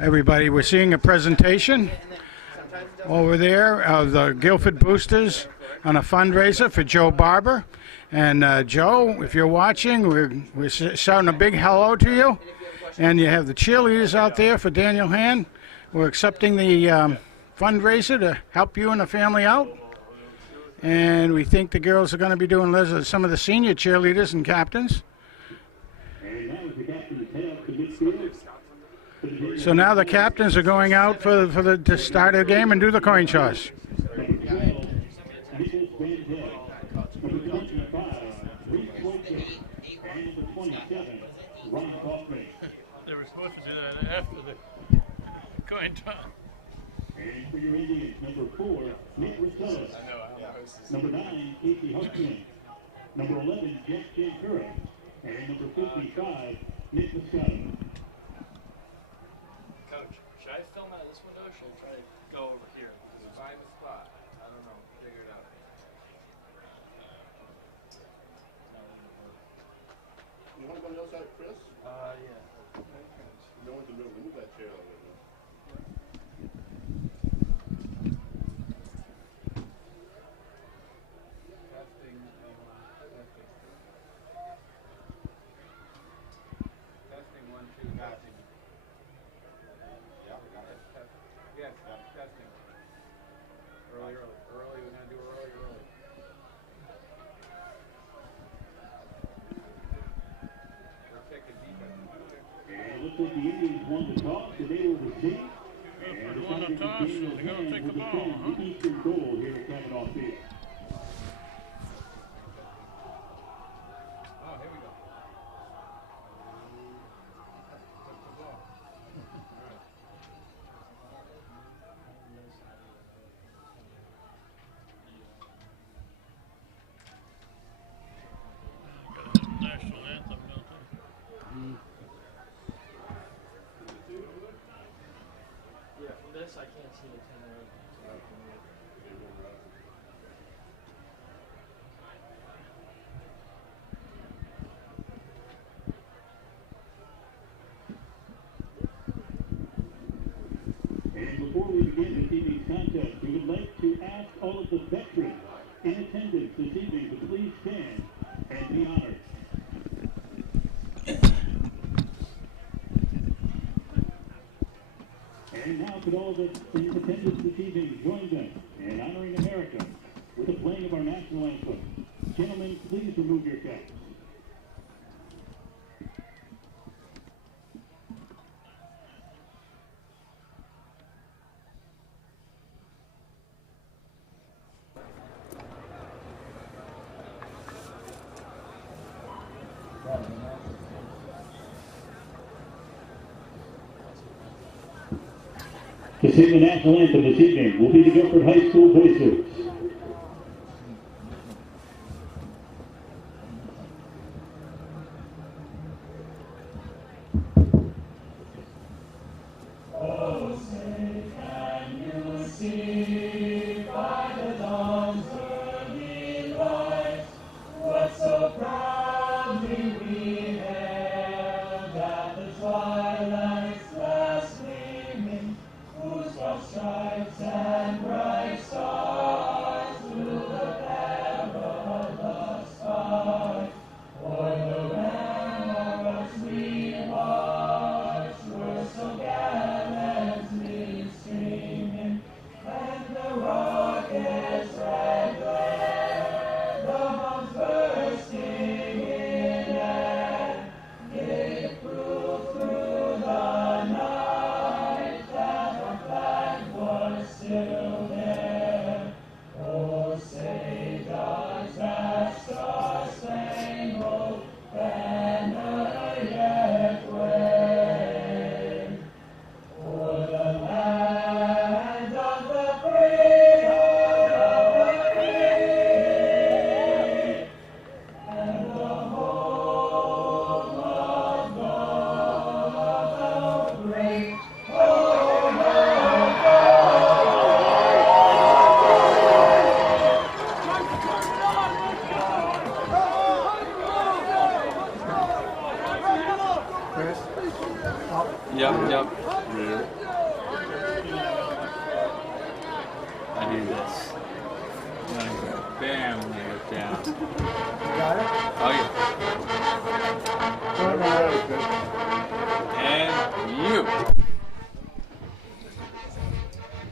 Everybody, we're seeing a presentation over there of the Guilford Boosters on a fundraiser for Joe Barber. And Joe, if you're watching, we're shouting a big hello to you. And you have the cheerleaders out there for Daniel Hand. We're accepting the fundraiser to help you and the family out. And we think the girls are going to be doing some of the senior cheerleaders and captains. So now the captains are going out to start the game and do the coin toss. They were supposed to do that after the coin toss. And for your Indians, number 4, Nick Rosella. Number 9, Casey Hudson. Number 11, Jeff Jankura. And number 55, Nick Moscato. Coach, should I film out of this window or should I try to go over here? Find the spot. I don't know. Figure it out. You want to go on the other side, Chris? Yeah. No one's in the middle. Move that chair a little bit. Testing. Testing 1, 2, testing. Yeah, we got it. Yes, testing. Early. We're gonna do early. We're checking defense. And it looks like the Indians won the toss, so they will receive. Guilford won the toss, so they're going to take the ball, huh? The eastern goal here at Kavanaugh Field. Oh, here we go. National anthem, don't they? Yeah, from this I can't see the 10 or 8. And before we begin this evening's contest, we would like to ask all of the veterans in attendance this evening to please stand and be honored. And now could all the in attendance this evening join us in honoring America with the playing of our national anthem. Gentlemen, please remove your caps. To sing the national anthem this evening will be the Guilford High School Boosters. Oh, say, can you see by the dawn's early light what so proudly we hailed at the twilight's last gleaming, whose broad stripes and bright stars Chris? Yep. I do this. Bam, when I get down. Got it? Oh, yeah. And you.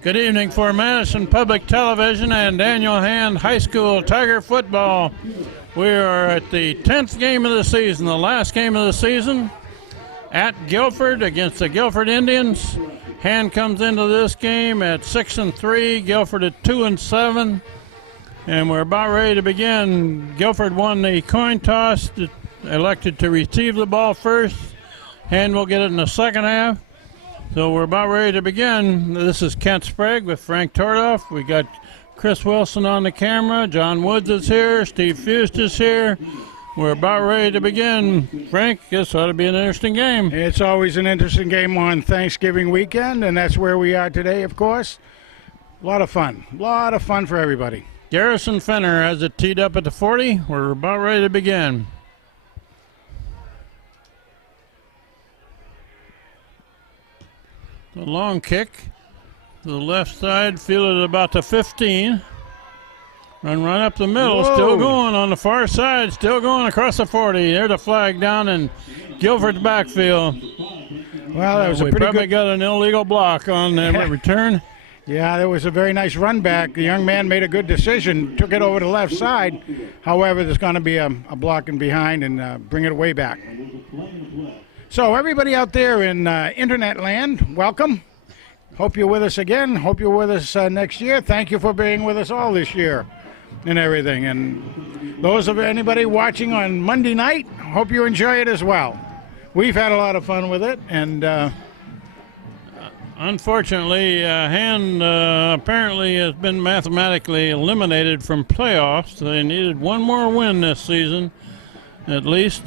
Good evening for Madison Public Television and Daniel Hand High School Tiger Football. We are at the 10th game of the season, the last game of the season, at Guilford against the Guilford Indians. Hand comes into this game at 6-3, Guilford at 2-7, and we're about ready to begin. Guilford won the coin toss, elected to receive the ball first. Hand will get it in the second half. So we're about ready to begin. This is Kent Sprague with Frank Tordoff. We got Chris Wilson on the camera. John Woods is here. Steve Fust is here. We're about ready to begin. Frank, this ought to be an interesting game. It's always an interesting game on Thanksgiving weekend, and that's where we are today, of course. A lot of fun. A lot of fun for everybody. Garrison Fenner has it teed up at the 40. We're about ready to begin. The long kick to the left side, fielded about the 15. Run up the middle, Whoa. Still going on the far side, still going across the 40. There's the flag down in Guilford's backfield. Well, that was a We pretty probably good. got an illegal block on the return. Yeah, there was a very nice run back. The young man made a good decision, took it over to the left side. However, there's going to be a blocking behind and bring it way back. So everybody out there in internet land, welcome. Hope you're with us again. Hope you're with us next year. Thank you for being with us all this year and everything. And those of anybody watching on Monday night, hope you enjoy it as well. We've had a lot of fun with it, and unfortunately, Hand apparently has been mathematically eliminated from playoffs. They needed one more win this season, at least.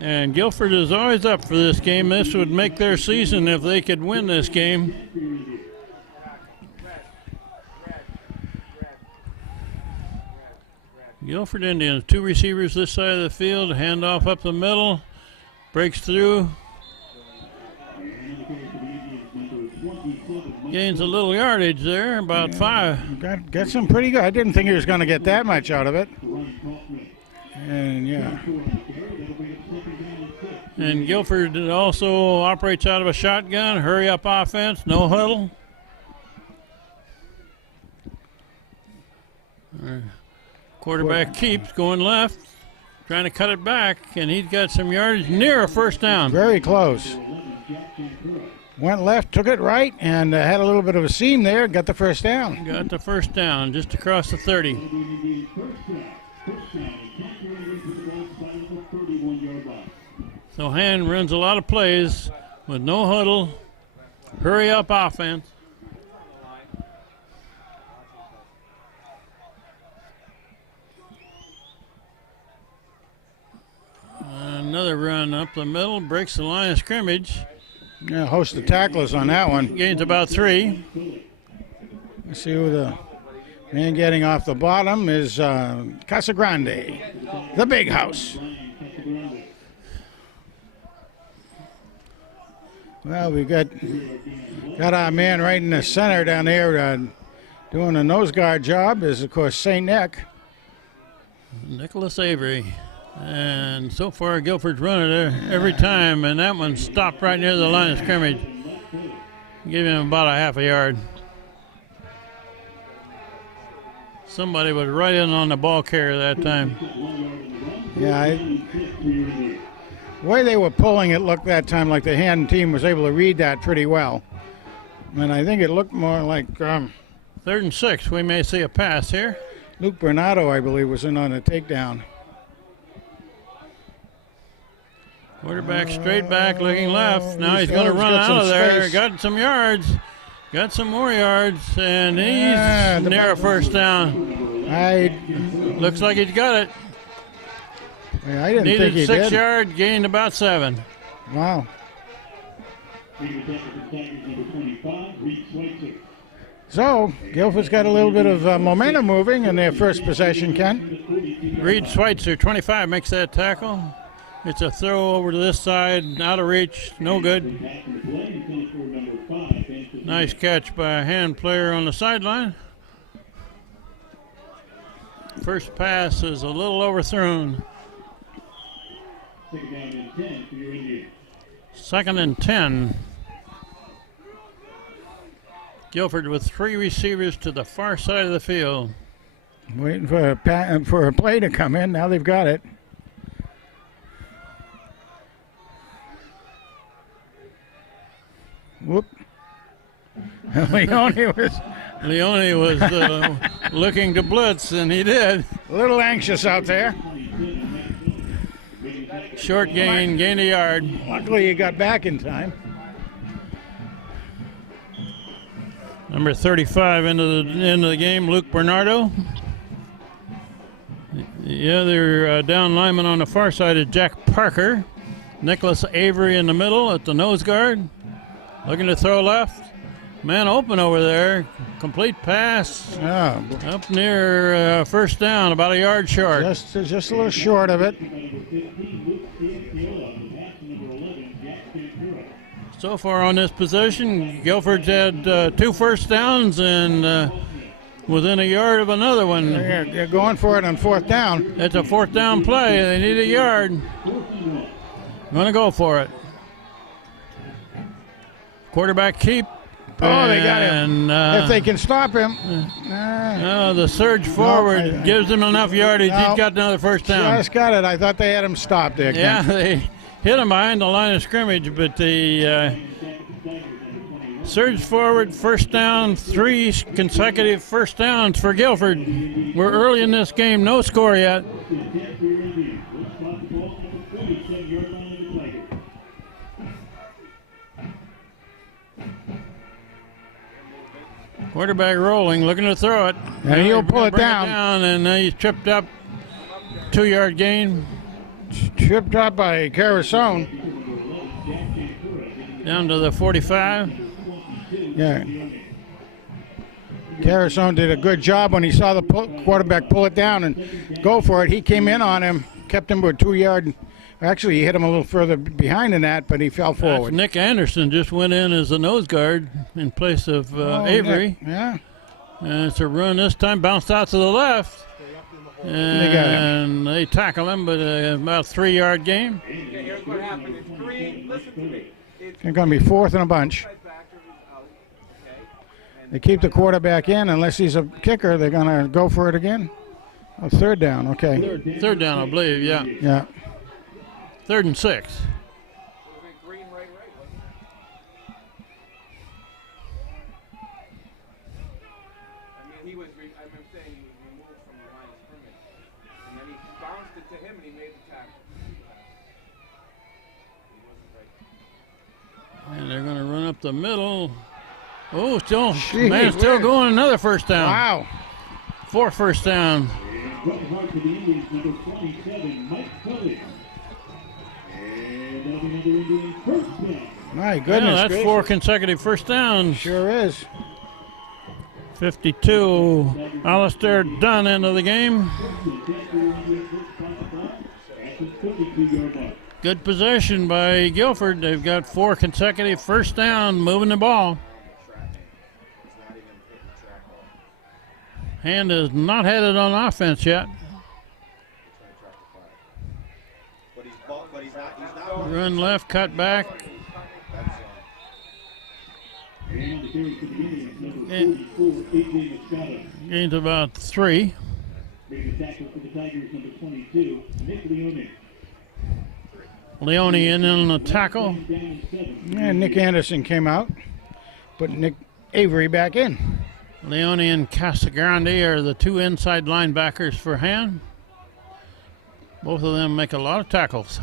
And Guilford is always up for this game. This would make their season if they could win this game. Guilford Indians, two receivers this side of the field, handoff up the middle, breaks through. Gains a little yardage there, about 5. got some pretty good. I didn't think he was going to get that much out of it. And yeah. And Guilford also operates out of a shotgun, hurry up offense, no huddle. Quarterback keeps going left, trying to cut it back, and he's got some yardage near a first down. Very close. Went left, took it right, and had a little bit of a seam there, got the first down. Got the first down just across the 30. So Hand runs a lot of plays with no huddle, hurry up offense. Another run up the middle, breaks the line of scrimmage. Yeah, host of tacklers on that one. Gains about 3. Let's see who the man getting off the bottom is Casagrande, the big house. Well, we got our man right in the center down there doing a nose guard job is, of course, St. Nick. Nicholas Avery. And so far, Guilford's run it every time, and that one stopped right near the line of scrimmage. Give him about a half a yard. Somebody was right in on the ball carrier that time. Yeah, the way they were pulling it looked that time like the Hand team was able to read that pretty well. And I think it looked more like 3rd and 6. We may see a pass here. Luke Bernardo, I believe, was in on the takedown. Quarterback straight back, looking left. Now he's he's going to got run some out of there. space. Got some yards. Got some more yards, and he's Yeah, near a first down. Looks like he's got it. I didn't think Needed he 6 did. yards, gained about 7. Wow. So, Guilford's got a little bit of momentum moving in their first possession, Ken. Reed Schweitzer, 25, makes that tackle. It's a throw over to this side, out of reach, no good. Back in the play, and finish for number 5, Anthony. Nice catch by a hand player on the sideline. First pass is a little overthrown. Take it down in 10 for your Indians. 2nd and 10. Guilford with 3 receivers to the far side of the field. Waiting for a play to come in. Now they've got it. Whoop. Leone was Looking to blitz, and he did. a little anxious out there. Short gain a yard. Luckily, he got back in time. Number 35 into the game, Luke Bernardo. The other down lineman on the far side is Jack Parker. Nicholas Avery in the middle at the nose guard. Looking to throw left. Man open over there. Complete pass. Oh, Up near first down, about a yard short. just a little short of it. So far on this possession, Guilford's had 2 first downs and within a yard of another one. They're going for it on 4th down. It's a 4th down play. They need a yard. Going to go for it. Quarterback keep. Oh, they got him. And, If they can stop him. the surge forward I- gives him enough yardage. No. He's got another first down. Just got it. I thought they had him stopped there. Ken. Yeah, they hit him behind the line of scrimmage, but the surge forward, first down, 3 consecutive first downs for Guilford. We're early in this game, no score yet. Quarterback rolling, looking to throw it. And he'll pull it Bring down. And he's tripped up. 2-yard gain. Tripped up by Carasone. Down to the 45. Yeah. Carasone did a good job when he saw the quarterback pull it down and go for it. He came in on him, kept him with 2-yard. Actually, he hit him a little further behind than that, but he fell forward. Nick Anderson just went in as a nose guard in place of Avery. Nick, yeah. And it's a run this time, bounced out to the left. And they tackle him, but about a 3-yard gain. Okay, here's what happened. It's green. Listen to me. It's They're going to be 4th and a bunch. right back to the out. Okay. And They keep the quarterback in. Unless he's a kicker, they're going to go for it again. Oh, 3rd down, okay. 3rd down, I believe, yeah. Yeah. 3rd and 6. would've been green right, wasn't it? I mean, he was. I remember saying he was removed from the line of scrimmage, and then he bounced it to him, and he made the tackle. He wasn't right. And they're going to run up the middle. Oh, still, Gee man, still whiz. going. Another first down. Wow. 4 first down. Running hard for the Indians, number 27, Mike Cully. And that'll be another Indian first down. My Yeah, goodness that's gracious. 4 consecutive first downs. Sure is. 52. Alistair Dunn into the game. Good possession by Guilford. They've got 4 consecutive first down, moving the ball. Hand has not had it on offense yet. Run left, cut back. And the carry for the Indians, number 44, AJ Machado. Gains about 3. Making the tackle for the Tigers, number 22, Nick Leone. Leone in on the tackle. Down 7. And Nick Anderson came out. Put Nick Avery back in. Leone and Casagrande are the 2 inside linebackers for hand. Both of them make a lot of tackles.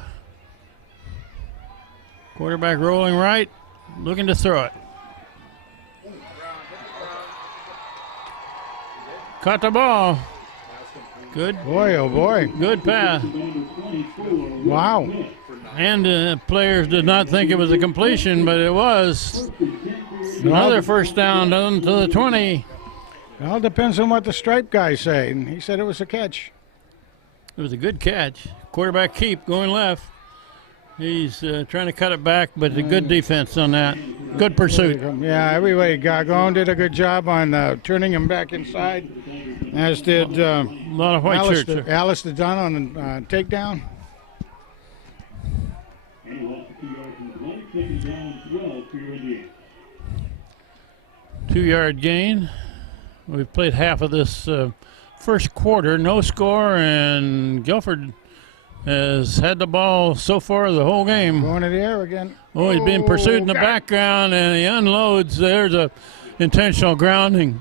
Quarterback rolling right, looking to throw it. Caught the ball. Good, Boy, oh boy. good pass. Wow. And players did not think it was a completion, but it was. Another first down to the 20. Well, it depends on what the stripe guys say. And he said it was a catch. It was a good catch. Quarterback keep going left. He's trying to cut it back, but a good defense on that. Good pursuit. Yeah, everybody. Gargone did a good job on turning him back inside, as did A lot of white shirts. Alistair Dunn on takedown. And he lost 2 yards from the play. Second down, 12 for your Indians. 2-yard gain. We've played half of this first quarter, no score, and Guilford has had the ball so far the whole game. Going to the air again. Oh, he's being pursued in the God. background, and he unloads. There's a intentional grounding.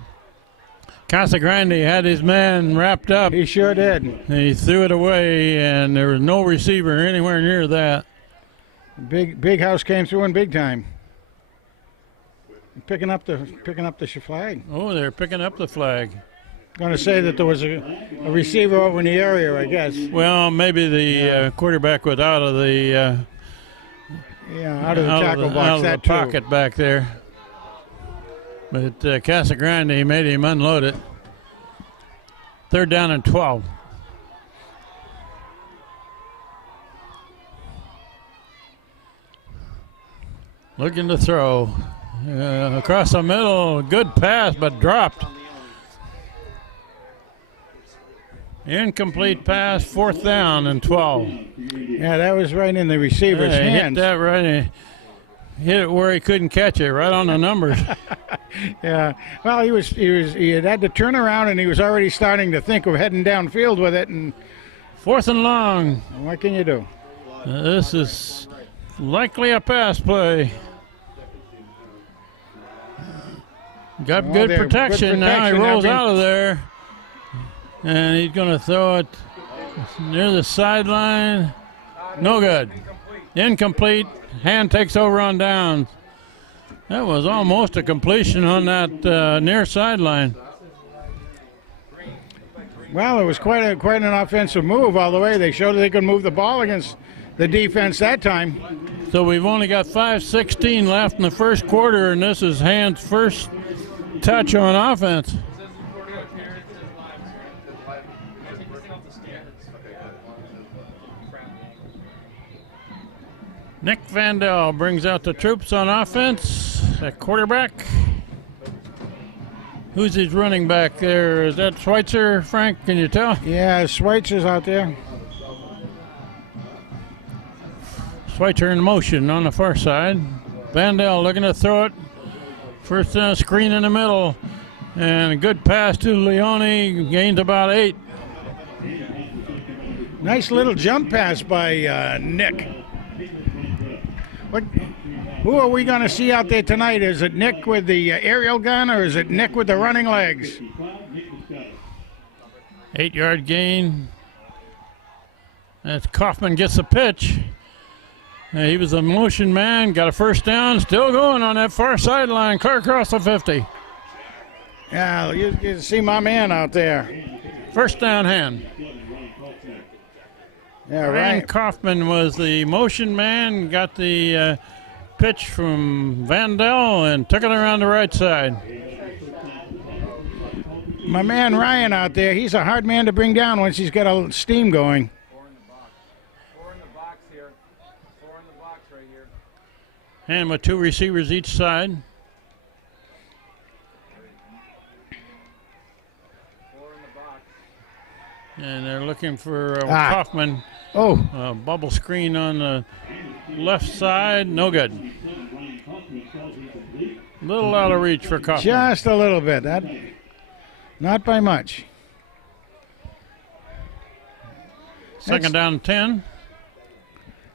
Casagrande had his man wrapped up. He sure did. He threw it away, and there was no receiver anywhere near that. Big house came through in big time. Picking up the flag. Oh, they're picking up the flag. Going to say that there was a receiver over in the area, I guess. Well, maybe the quarterback was out of the Out of the tackle box. out of That the too. pocket back there. But Casagrande made him unload it. 3rd down and 12. Looking to throw. Across the middle, good pass, but dropped. Incomplete pass, 4th down and 12. Yeah, that was right in the receiver's He hit hands. that right. He hit it where he couldn't catch it, right on the numbers. Yeah. Well, he had to turn around, and he was already starting to think of heading downfield with it. And 4th and long. what can you do? This is likely a pass play. Got Well, good good protection now. He protection. rolls Every- out of there. And he's going to throw it near the sideline. No good. Incomplete. Hand takes over on downs. That was almost a completion on that near sideline. Well, it was quite an offensive move all the way. They showed they could move the ball against the defense that time. So we've only got 5:16 left in the first quarter, and this is Hand's first touch on offense. Nick Vandell brings out the troops on offense at quarterback. Who's his running back there? Is that Schweitzer, Frank? Can you tell? Yeah, Schweitzer's out there. Schweitzer in motion on the far side. Vandell looking to throw it. First screen in the middle. And a good pass to Leone. Gains about 8. Nice little jump pass by Nick. Who are we going to see out there tonight? Is it Nick with the aerial gun, or is it Nick with the running legs? 8-yard gain. As Kaufman gets the pitch. He was a motion man, got a first down, still going on that far sideline, clear across the 50. Yeah, you see my man out there. First down Hand. Yeah, Ryan right. Kaufman was the motion man, got the pitch from Vandell and took it around the right side. My man Ryan out there, he's a hard man to bring down once he's got a steam going. 4 in the box here. 4 in the box right here. And with 2 receivers each side. 4 in the box. And they're looking for Kaufman. Oh, Bubble screen on the left side, no good. Little out of reach for Kaufman. just a little bit. Not by much. Second down and 10.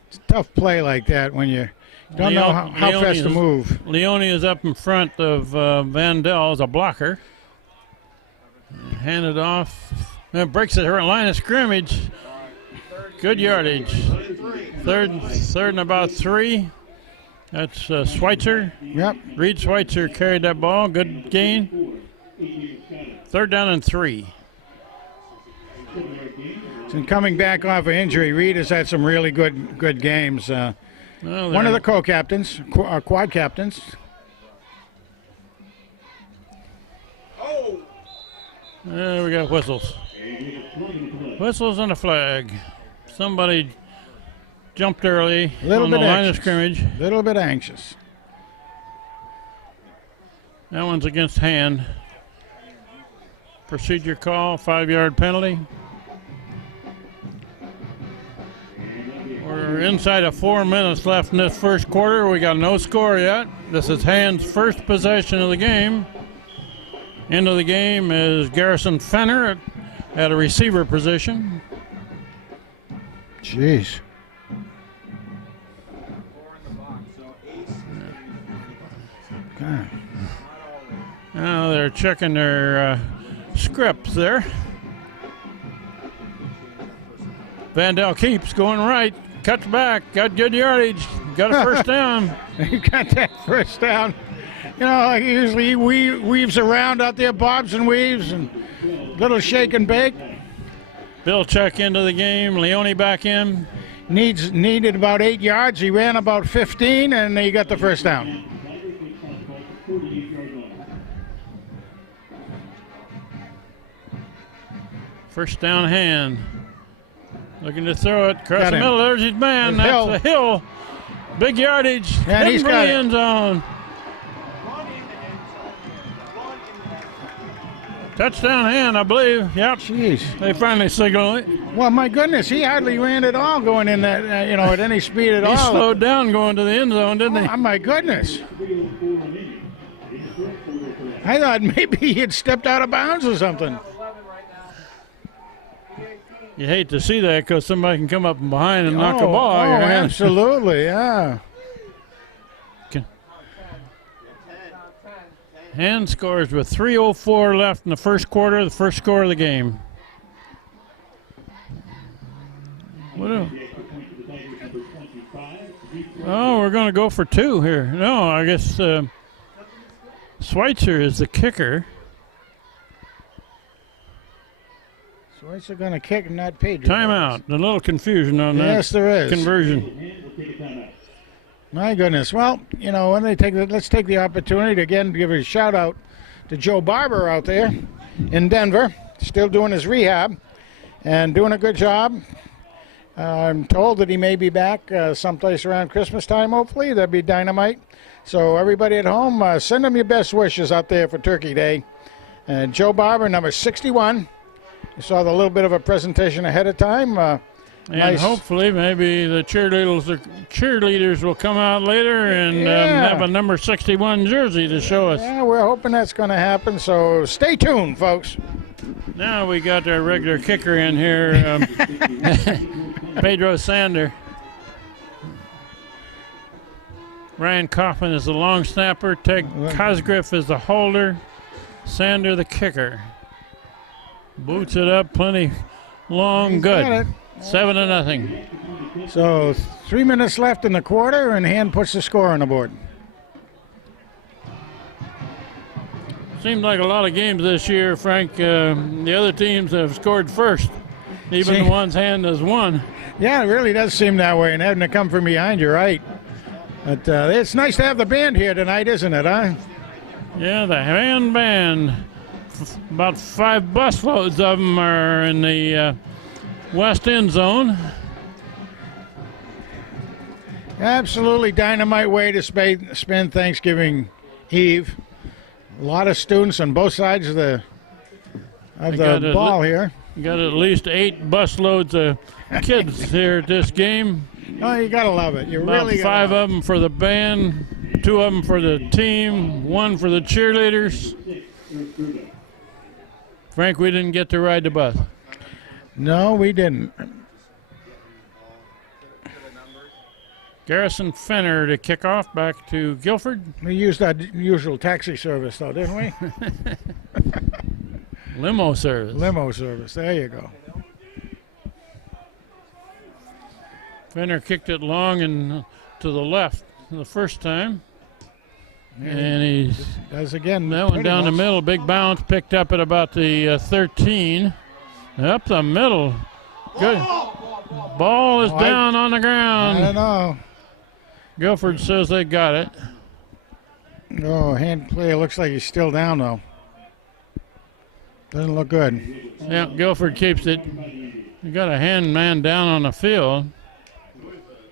It's a tough play like that when you don't know how Leone fast to is- move. Leone is up in front of Vandell as a blocker. Handed off. Breaks the line of scrimmage. Good yardage. Third and about 3. That's Schweitzer. Yep. Reed Schweitzer carried that ball. Good gain. 3rd down and 3. And coming back off an injury, Reed has had some really good games. Well, One of the co-captains, quad captains. There we got whistles. Whistles and a flag. Somebody jumped early Little on the bit line of anxious. scrimmage. Little bit anxious. That one's against Hand. Procedure call, 5-yard penalty. We're inside of 4 minutes left in this first quarter. We got no score yet. This is Hand's first possession of the game. Into the game is Garrison Fenner at a receiver position. Jeez. God. Now they're checking their scripts there. Vandell keeps going right, cuts back, got good yardage, got a first down. He got that first down. You know, like usually he weaves around out there, bobs and weaves, and little shake and bake. Bill check into the game, Leone back in. Needed about 8 yards. He ran about 15, and he got the first down. First down Hand. Looking to throw it across Got the him. middle. There's his man. There's That's Hill. a Hill. Big yardage. And Heading he's for got the it. end zone. Touchdown Hand, I believe. Yep. Jeez. They finally signal it. Well, my goodness, he hardly ran at all going in that, at any speed at He all. slowed down going to the end zone, didn't he? Oh, my goodness. I thought maybe he had stepped out of bounds or something. You hate to see that because somebody can come up from behind and knock a ball out of your hand. Absolutely, yeah. Hand scores with 3:04 left in the first quarter, the first score of the game. Oh, we're going to go for 2 here. No, I guess Schweitzer is the kicker. Schweitzer going to kick and not Pedro. Timeout. A little confusion on that. Yes, there is. Conversion. My goodness. Well, when they let's take the opportunity to again give a shout out to Joe Barber out there in Denver, still doing his rehab and doing a good job. I'm told that he may be back someplace around Christmas time, hopefully. That'd be dynamite. So everybody at home, send him your best wishes out there for Turkey Day. Joe Barber, number 61. You saw the little bit of a presentation ahead of time. And Nice. hopefully maybe the cheerleaders will come out later and have a number 61 jersey to show us. Yeah, we're hoping that's going to happen, so stay tuned, folks. Now we got our regular kicker in here, Pedro Sander. Ryan Kaufman is the long snapper. Ted Cosgriff is the holder. Sander the kicker. Boots it up plenty long, He's got good. it. 7-0. So 3 minutes left in the quarter, and Hand puts the score on the board. Seems like a lot of games this year, Frank. The other teams have scored first, even the ones Hand has won. Yeah, it really does seem that way, and having to come from behind, you're right. But it's nice to have the band here tonight, isn't it, huh? Yeah, the Hand band. About 5 busloads of them are in the west end zone. Absolutely dynamite way to spend Thanksgiving Eve. A lot of students on both sides of the ball here. You got at least 8 busloads of kids here at this game. Oh, you gotta love it. You About really 5 gotta of them for the band, 2 of them for the team, 1 for the cheerleaders. Frank, we didn't get to ride the bus. No, we didn't. Garrison Fenner to kick off back to Guilford. We used our usual taxi service, though, didn't we? Limo service. Limo service. There you go. Fenner kicked it long and to the left the first time. And he's Does again. that one pretty down the much. middle. Big bounce picked up at about the 13. Up the middle. Good. Ball is down on the I ground. don't know. Guilford says they got it. Oh, Hand player looks like he's still down, though. Doesn't look good. Yeah, Guilford keeps it. You got a Hand man down on the field.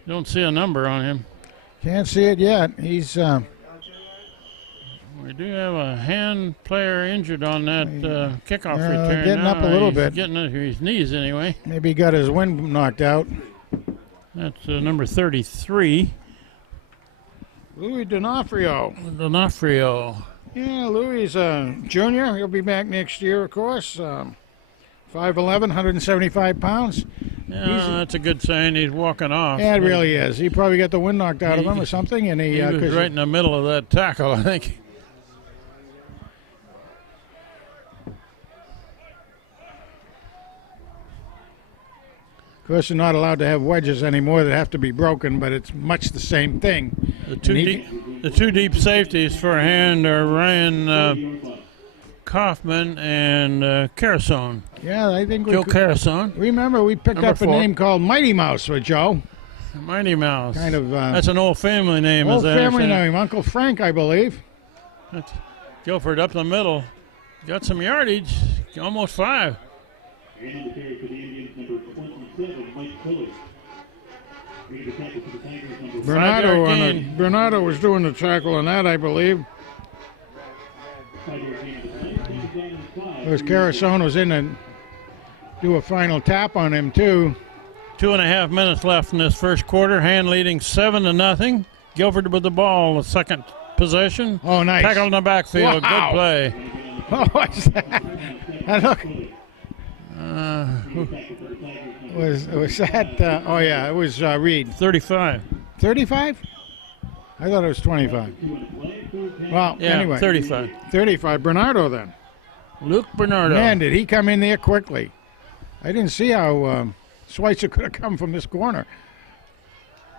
Don't see a number on him. Can't see it yet. He's We do have a hand player injured on that kickoff return. getting up a little He's bit. Getting to his knees anyway. maybe he got his wind knocked out. That's number 33, Louis D'Onofrio. D'Onofrio. Yeah, Louis is a junior. He'll be back next year, of course. 5'11", 175 pounds. Yeah, that's a good sign. He's walking off. Yeah, it really is. He probably got the wind knocked out of him or something, and He was 'cause right in the middle of that tackle, I think. Of course, you're not allowed to have wedges anymore that have to be broken, but it's much the same thing. The two And deep, the two deep safeties for a hand are Ryan Kaufman and Carasone. Yeah, I think we Joe could, Carasone, remember we picked Number up a 4. name called Mighty Mouse for Joe. Mighty Mouse. Kind of That's an old family name. old as I family understand. name, Uncle Frank, I believe. That's Guilford up the middle. Got some yardage, almost 5. And on the carry for the Indians, number 27, Mike Tiller. Ready to tackle for the Tigers, number Bernardo, gain. Bernardo was doing the tackle on that, I believe. 5 yard gain of 9, second down and 5. Because Carasone was in and do a final tap on him too. 2.5 minutes left in this first quarter. Hand leading 7-0. Guilford with the ball, the second possession. Oh, nice. Tackle in the backfield. Wow. Good play. Oh, what's that? And look, was that? Oh yeah, it was Reed. 35. 35? I thought it was 25. Well, Yeah, anyway, 35. 35. Bernardo then. Luke Bernardo. Man, did he come in there quickly? I didn't see how Schweitzer could have come from this corner.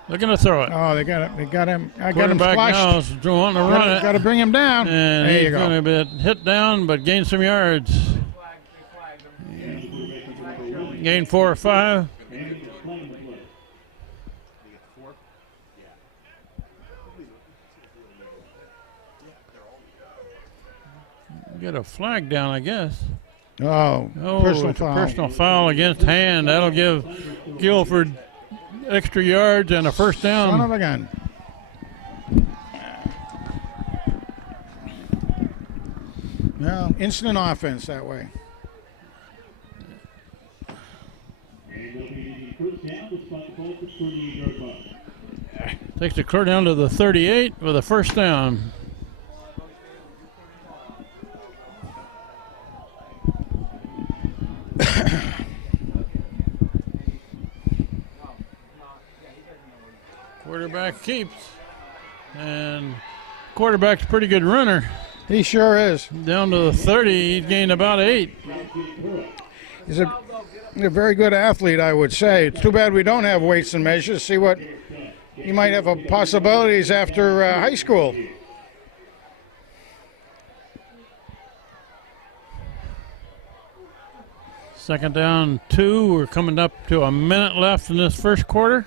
Looking to throw it. Oh, they got him. I got him Quarterback now flushed. is wanting to run it. Got to bring him down. And there he's you go. going to be hit down, but gain some yards. Gain 4 or 5. Get a flag down, I guess. Oh, personal it's a foul. personal foul against Hand. That'll give Guilford extra yards and a first down. Son of a gun. Well, instant offense that way. Takes the clear down to the 38 with a first down. Quarterback keeps. And quarterback's a pretty good runner. He sure is. Down to the 30, he's gained about 8. He's a very good athlete, I would say. It's too bad we don't have weights and measures. See what he might have possibilities after high school. Second down, 2. We're coming up to a minute left in this first quarter.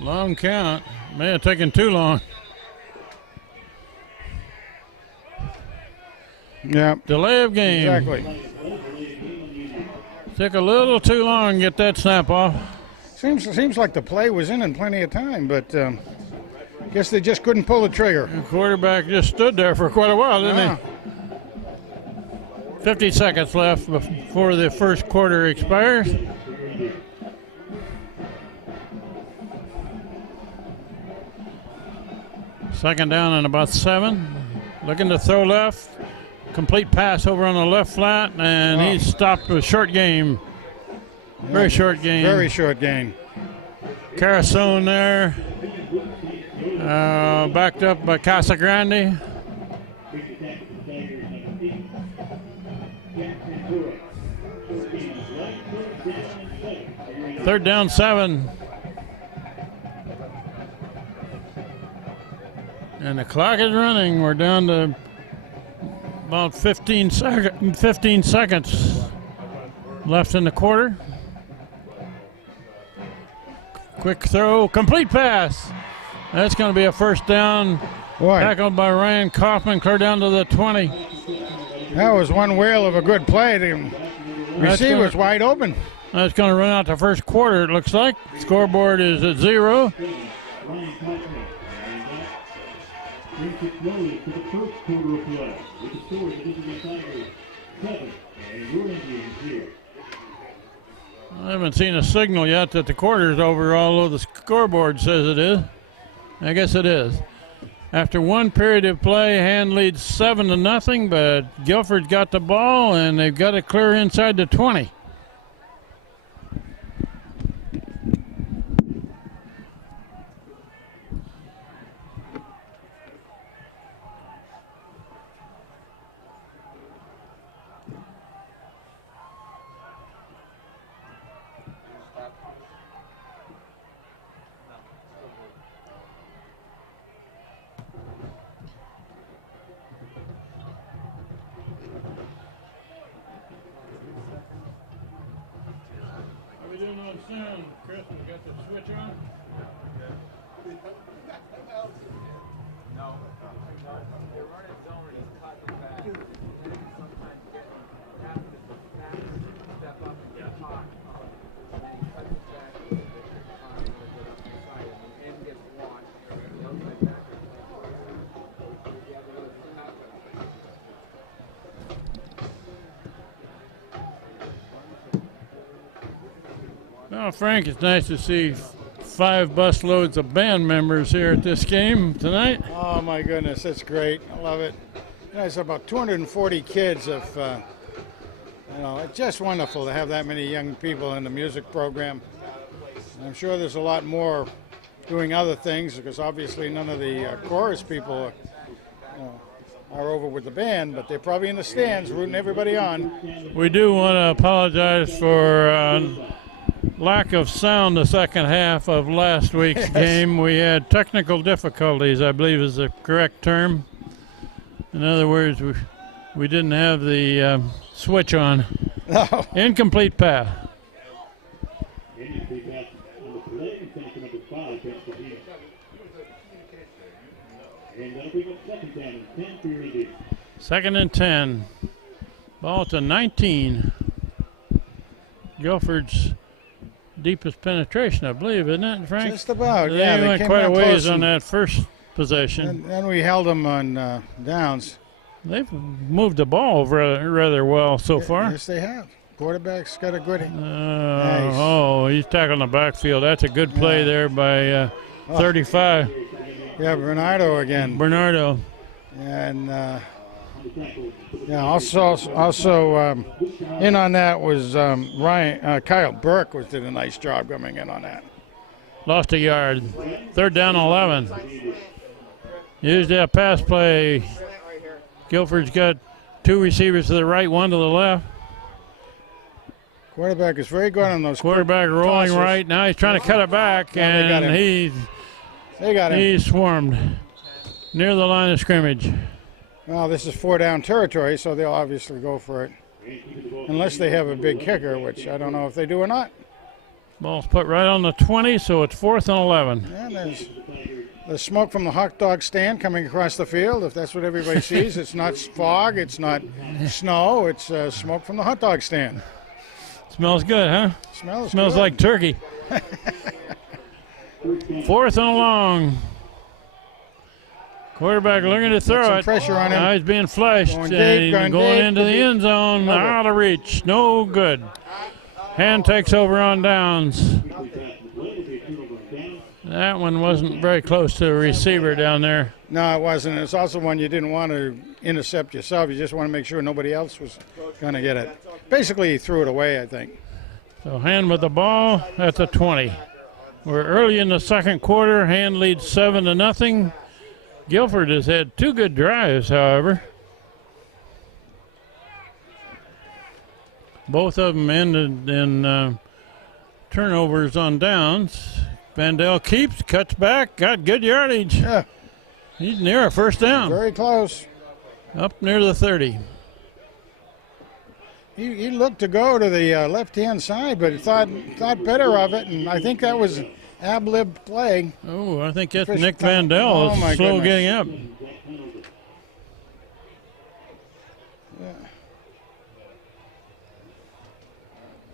Long count. May have taken too long. Yeah, Delay of game. exactly. Took a little too long to get that snap off. Seems like the play was in plenty of time, but guess they just couldn't pull the trigger. The quarterback just stood there for quite a while, didn't Yeah. he? 50 seconds left before the first quarter expires. Second down and about 7. Looking to throw left. Complete pass over on the left flat, and he's stopped with short game. Very short game. Very short gain. Carasone there. Backed up by Casagrande. Third down, 7. And the clock is running. We're down to about 15 seconds left in the quarter. Quick throw, complete pass. That's going to be a first down Boy, Tackled by Ryan Kaufman, clear down to the 20. that was one whale of a good play. The receiver's wide open. That's going to run out the first quarter, it looks like. Scoreboard is at 0. Ryan Kaufman. Brings it slowly to the first quarter of play. With the score, the Michigan Tigers 7 and your Indians 0. I haven't seen a signal yet that the quarter's over, although the scoreboard says it is. I guess it is. After one period of play, Hand leads 7-0, but Guilford's got the ball, and they've got it clear inside the 20. How we doing on sound? Chris, we got the switch on? No. They're running zone and he's cut it back. Sometimes having to step up and get hot. And then he cuts it back and they're trying to get up the side and the end gets washed. The outside backer you have to go snap it. Well, Frank, it's nice to see 5 busloads of band members here at this game tonight. Oh my goodness, that's great. I love it. You know, it's about 240 kids. It's just wonderful to have that many young people in the music program. And I'm sure there's a lot more doing other things because obviously none of the chorus people are over with the band, but they're probably in the stands rooting everybody on. We do want to apologize for lack of sound the second half of last week's game. We had technical difficulties, I believe is the correct term. In other words, we didn't have the switch on. No. Incomplete pass. Incomplete pass on the play. Attention number 5. That's the team. And that'll bring up second down and 10 for your Indians. 2nd and 10. Ball to 19. Guilford's deepest penetration, I believe, isn't it, Frank? Just about, They yeah. They went came quite a down ways close on and that first possession. then we held them on downs. They've moved the ball rather well so far. Yes, they have. Quarterback's got a goodie. Nice. Oh, he's tackling the backfield. That's a good play there by 35. Yeah, Bernardo again. Bernardo. And also in on that was Kyle Burke did a nice job coming in on that. Lost a yard. 3rd down, 11. Used that pass play. Guilford's got 2 receivers to the right, 1 to the left. Quarterback is very good on those. Quarterback rolling tosses. right. Now he's trying to cut it back, Yeah, they got and him. They got him. he's swarmed near the line of scrimmage. Well, this is 4-down territory, so they'll obviously go for it. Unless they have a big kicker, which I don't know if they do or not. Ball's put right on the 20, so it's 4th and 11. And there's the smoke from the hot dog stand coming across the field. If that's what everybody sees, it's not fog, it's not snow, it's smoke from the hot dog stand. Smells good, huh? Smells Smells good. like turkey. 4th and long. Quarterback looking to throw some it. pressure on him. Now he's being flushed. Going and deep, he's going going deep. into the end zone. Okay. Out of reach. No good. Hand takes over on downs. That one wasn't very close to the receiver down there. No, it wasn't. It's also one you didn't want to intercept yourself. You just want to make sure nobody else was going to get it. Basically, he threw it away, I think. So Hand with the ball at the 20. We're early in the second quarter. Hand leads 7-0. Guilford has had 2 good drives, however. Both of them ended in turnovers on downs. Vandell keeps, cuts back, got good yardage. Yeah, He's near a first down. very close. Up near the 30. He looked to go to the left-hand side, but he thought better of it, and I think that was ad-lib play. Oh, I think that's Fish Nick tunnel. Vandell Oh, my is slow goodness. getting up.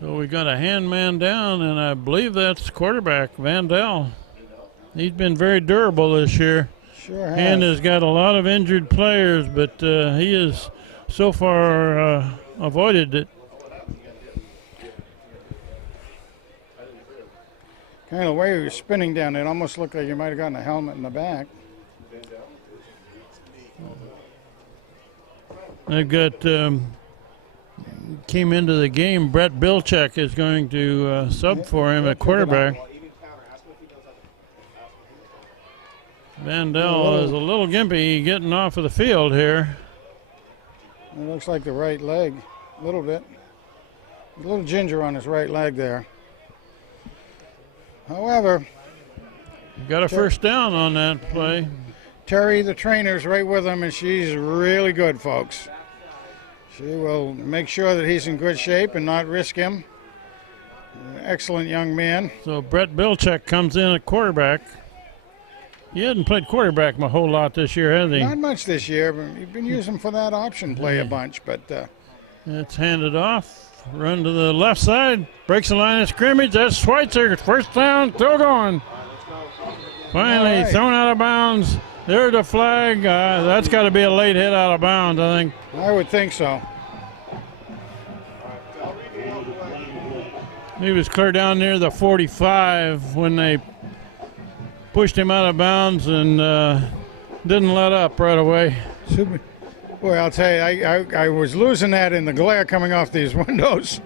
So we got a hand man down, and I believe that's quarterback Vandell. He's been very durable this year. Sure has. And has got a lot of injured players, but he has so far avoided it. Kind of the way he was spinning down, it almost looked like he might have gotten a helmet in the back. They've got, came into the game, Brett Bilchek is going to sub for him at quarterback. Vandell is a little gimpy getting off of the field here. It looks like the right leg, a little bit. A little ginger on his right leg there. However, Got a first down on that play. Terry, the trainer's right with him, and she's really good, folks. She will make sure that he's in good shape and not risk him. Excellent young man. So Brett Bilchek comes in at quarterback. He hasn't played quarterback a whole lot this year, has he? Not much this year, but you've been using for that option play a bunch, but It's handed off. Run to the left side. Breaks the line of scrimmage. That's Schweitzer. First down. Still going. Finally All right. thrown out of bounds. There's the flag. That's got to be a late hit out of bounds, I think. I would think so. He was clear down near the 45 when they pushed him out of bounds and didn't let up right away. Super. Boy, I'll tell you, I was losing that in the glare coming off these windows.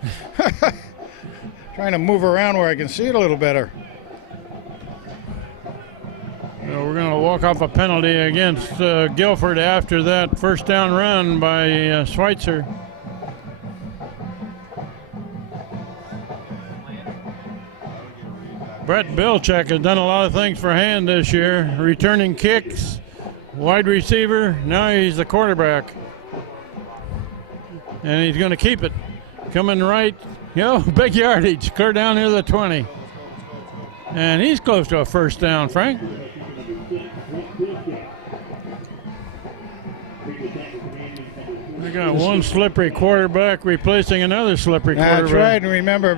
Trying to move around where I can see it a little better. So we're going to walk off a penalty against Guilford after that first down run by Schweitzer. Brett Bilchek has done a lot of things for Hand this year, returning kicks, wide receiver. Now he's the quarterback, and he's going to keep it. Coming right, big yardage, clear down near the 20, and he's close to a first down. Frank. We got one slippery quarterback replacing another slippery quarterback. That's right, and remember,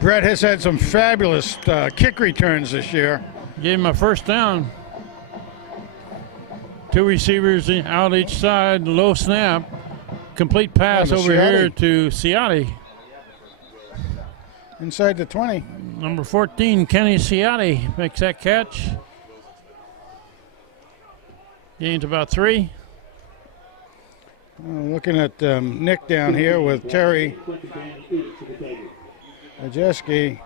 Brett has had some fabulous kick returns this year. Gave him a first down. Two receivers out each side, low snap. Complete pass to over Ciotti. here to Ciotti. Inside the 20. Number 14, Kenny Ciotti makes that catch. Gains about 3. Looking at Nick down here with Terry Ajeski.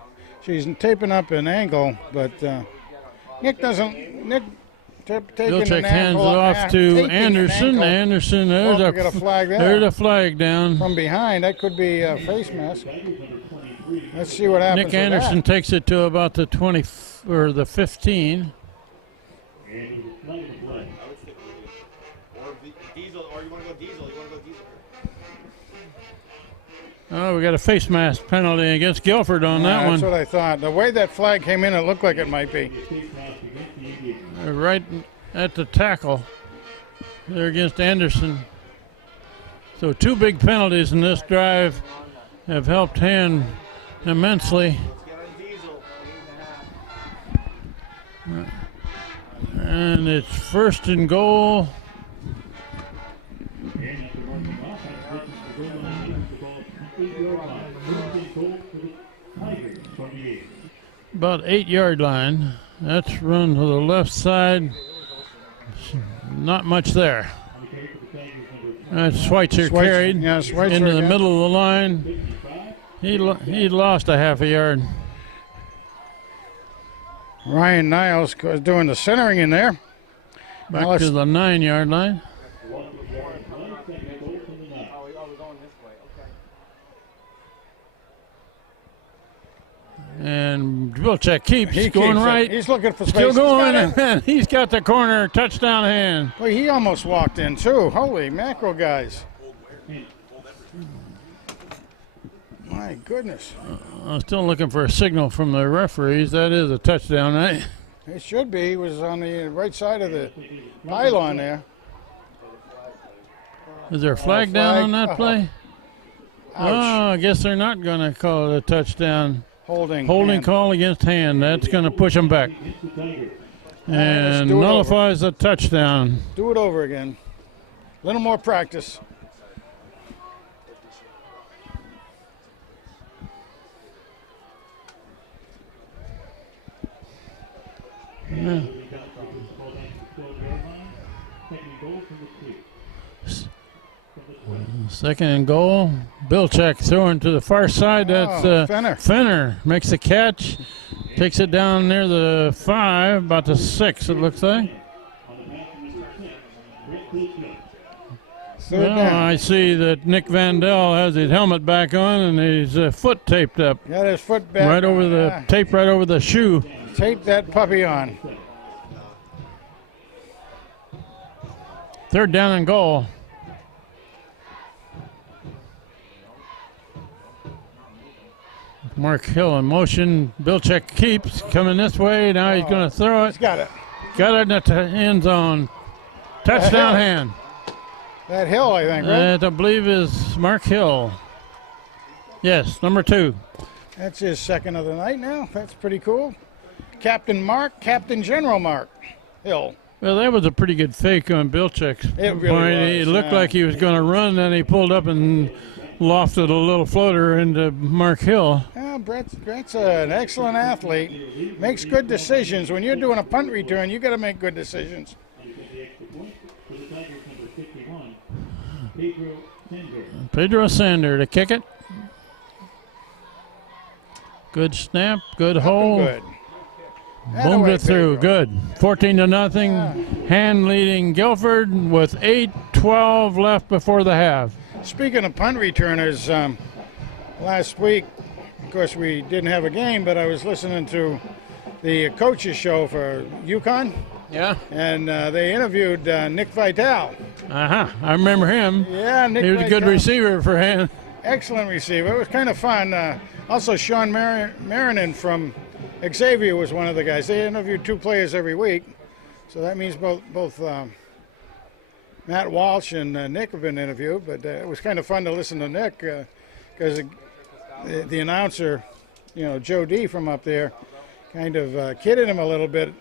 She's taping up an ankle, but Nick doesn't. Nick taking Bilchek an hands it ankle, off to taping an Anderson. ankle. Anderson, Oh, we got a flag there. there's a flag down. From behind, that could be a face mask. Let's see what happens. Nick Anderson with takes it to about the 20 or the 15. Oh, we got a face mask penalty against Guilford on that That's one. what I thought. The way that flag came in, it looked like it might be. Right at the tackle. There against Anderson. So 2 big penalties in this drive have helped Hand immensely. And it's first and goal. About 8-yard line. That's run to the left side. Not much there. That's Schweitzer carried Yeah, Schweitzer into the again. middle of the line. He lost a half a yard. Ryan Niles was doing the centering in there. Back to the 9-yard line. And Bilchek keeps going keeps it. right. He's looking for space. Still He's got going. it. And he's got the corner. Touchdown Hand. Boy, he almost walked in too. Holy mackerel, guys. My goodness. I'm still looking for a signal from the referees. That is a touchdown, right? It should be. He was on the right side of the pylon there. Is there a flag down on that play? Ouch. Oh, I guess they're not going to call it a touchdown. Holding hand. Call against hand. That's going to push them back. And do it nullifies the touchdown. Do it over again. A little more practice. Yeah. Second and goal. Bilchek throwing to the far side. That's Fenner. Fenner makes the catch. Takes it down near the 5, about the 6 it looks like. Third Well, down. I see that Nick Vandell has his helmet back on and his foot taped up. Got his foot back. Right over the tape, right over the shoe. Tape that puppy on. Third down and goal. Mark Hill in motion. Bilchek keeps coming this way. Now he's going to throw it. He's got it. Got it in the end zone. Touchdown hand. That Hill, I think, right? That I believe is Mark Hill. Yes, number 2. That's his second of the night now. That's pretty cool. Captain General Mark Hill. Well, that was a pretty good fake on Bilchek's It really point. was, He looked yeah. like he was going to run, then he pulled up and lofted a little floater into Mark Hill. Yeah, Brett's an excellent athlete. Makes good decisions. When you're doing a punt return, you got to make good decisions. Pedro Sander to kick it. Good snap, good hole. Good. Boomed Attaway, it through. Pedro. Good. 14-0. Hand leading Guilford with 8:12 left before the half. Speaking of punt returners, last week, of course, we didn't have a game, but I was listening to the coaches show for UConn, Yeah. and they interviewed Nick Vitale. I remember him. Yeah, Nick He was a good Vitale. receiver for hand. Excellent receiver. It was kind of fun. Also, Sean Marinan from Xavier was one of the guys. They interviewed 2 players every week, so that means both Matt Walsh and Nick have been interviewed. But it was kind of fun to listen to Nick because the announcer, Joe D from up there, kind of kidded him a little bit.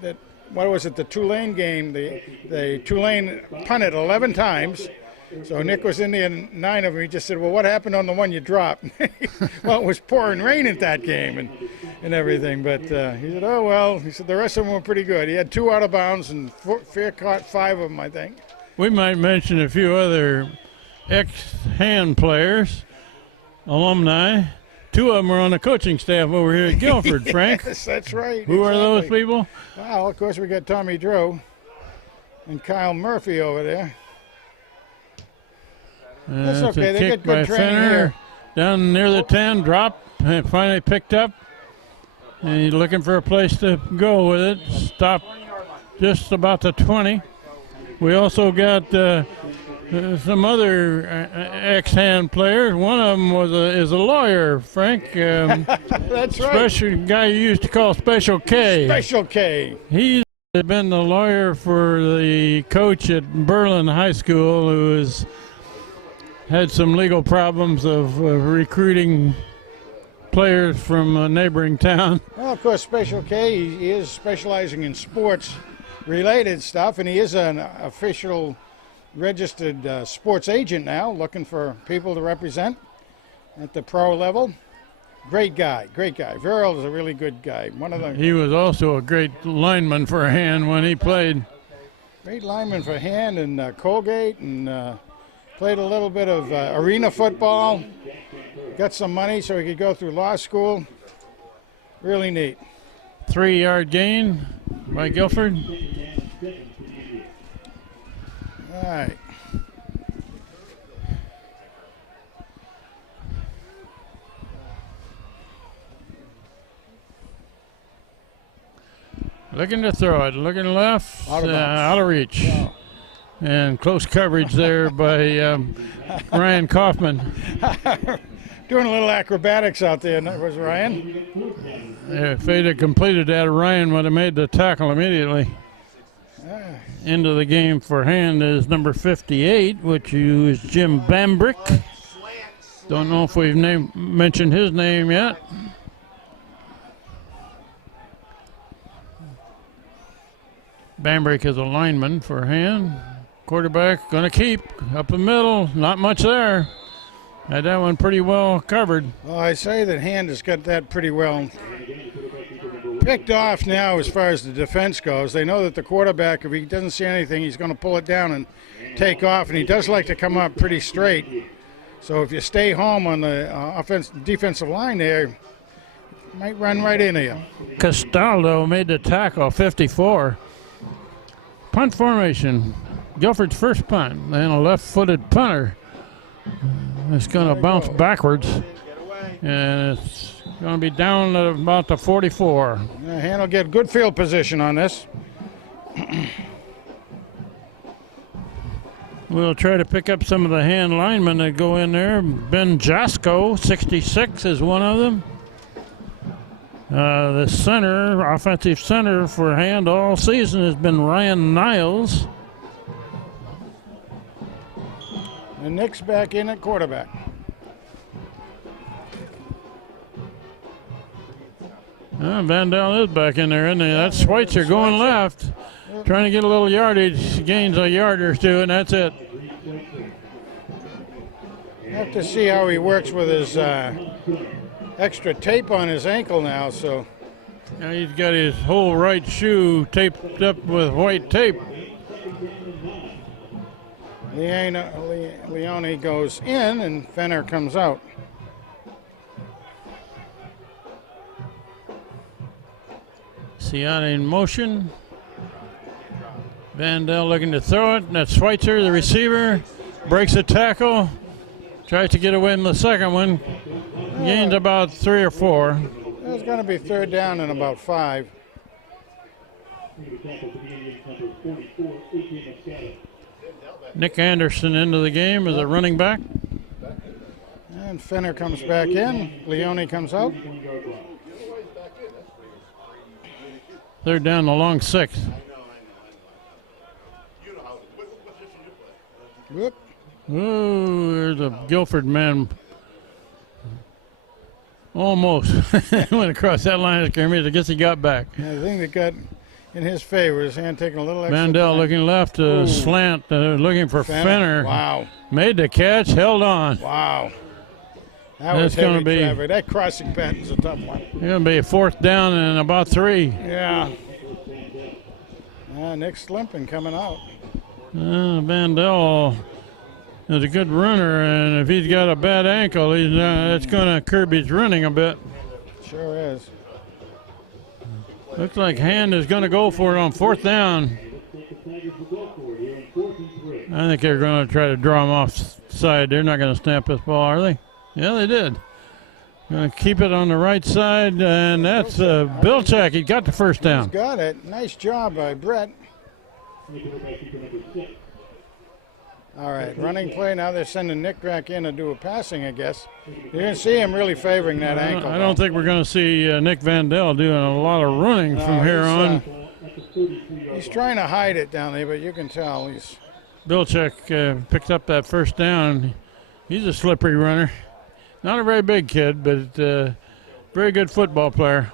That what was it? The Tulane game. The Tulane punted 11 times. So Nick was in there, 9 of them. He just said, "Well, what happened on the one you dropped?" Well, it was pouring rain at that game and everything. But he said, "Oh well." He said the rest of them were pretty good. He had 2 out of bounds and Fair caught 5 of them, I think. We might mention a few other ex-hand players, alumni. 2 of them are on the coaching staff over here at Guilford, Frank. Yes, that's right. Who are those exactly. people? Well, of course, we got Tommy Drew and Kyle Murphy over there. That's It's a okay. They kick get good by training Fenner, here. down near the 10, drop, and finally picked up. And he's looking for a place to go with it. Stop just about the 20. We also got some other ex-hand players. One of them is a lawyer, Frank. That's right. Special guy you used to call Special K. Special K. He's been the lawyer for the coach at Berlin High School who has had some legal problems of recruiting players from a neighboring town. Well, of course, Special K, he is specializing in sports-related stuff, and he is an official registered sports agent now, looking for people to represent at the pro level. Great guy, great guy. Verrill is a really good guy. One of the He was also a great lineman for a hand when he played. great linemen for hand and Colgate, and played a little bit of arena football. Got some money so he could go through law school. Really neat. 3-yard gain by Guilford. All right. Looking to throw it, looking left, Out of bounds. out of reach. Wow. And close coverage there by Ryan Kaufman. doing a little acrobatics out there, was Ryan. If they'd have completed that, Ryan would have made the tackle immediately. Into the game for hand is number 58, which is Jim Bambrick. Don't know if we've mentioned his name yet. Bambrick is a lineman for hand. Quarterback going to keep up the middle. Not much there. Had that one pretty well covered. Well, I say that hand has got that pretty well picked off now as far as the defense goes. They know that the quarterback, if he doesn't see anything, he's going to pull it down and take off, and he does like to come up pretty straight. So if you stay home on the defensive line there, he might run right into you. Castaldo made the tackle, 54. Punt formation. Guilford's first punt. And a left-footed punter. It's going to bounce backwards. And it's going to be down at about the 44. Yeah, hand will get good field position on this. We'll try to pick up some of the hand linemen that go in there. Ben Jasko, 66, is one of them. The center, offensive center for hand all season has been Ryan Niles. And Nick's back in at quarterback. Vandal is back in there, isn't he? That's Schweitzer going left. Trying to get a little yardage, gains a yard or two, and that's it. Have to see how he works with his extra tape on his ankle now. So Now he's got his whole right shoe taped up with white tape. Leone goes in, and Fenner comes out. Ciana in motion. Vandal looking to throw it. That's Schweitzer, the receiver. Breaks a tackle. Tries to get away in the second one. Gains about 3 or 4. It's going to be third down and about 5. Nick Anderson into the game as a running back. And Fenner comes back in. Leone comes out. Third down, the long 6. Whoop. Ooh, there's a Guilford man. Almost went across that line of scrimmage. I guess he got back. Yeah, the thing that got in his favor is hand taking a little extra Vandal time. looking left, slant, looking for Fenner. Wow. Made the catch, held on. Wow. That That's was heavy gonna be- traffic. That crossing pattern's a tough one. It's going to be a 4th down and about 3. Yeah. Nick's limping coming out. Vandal is a good runner, and if he's got a bad ankle, it's going to curb his running a bit. Sure is. Looks like Hand is going to go for it on 4th down. I think they're going to try to draw him off side. They're not going to snap this ball, are they? Yeah, they did. Going to keep it on the right side, and that's Bilchak. He got the first down. Got it. Nice job by Brett. All right, running play. Now they're sending Nick back in to do a passing, I guess. You're going to see him really favoring that ankle. I don't think we're going to see Nick Vandal doing a lot of running from here on. He's trying to hide it down there, but you can tell he's. Bilchak picked up that first down. He's a slippery runner. Not a very big kid, but very good football player.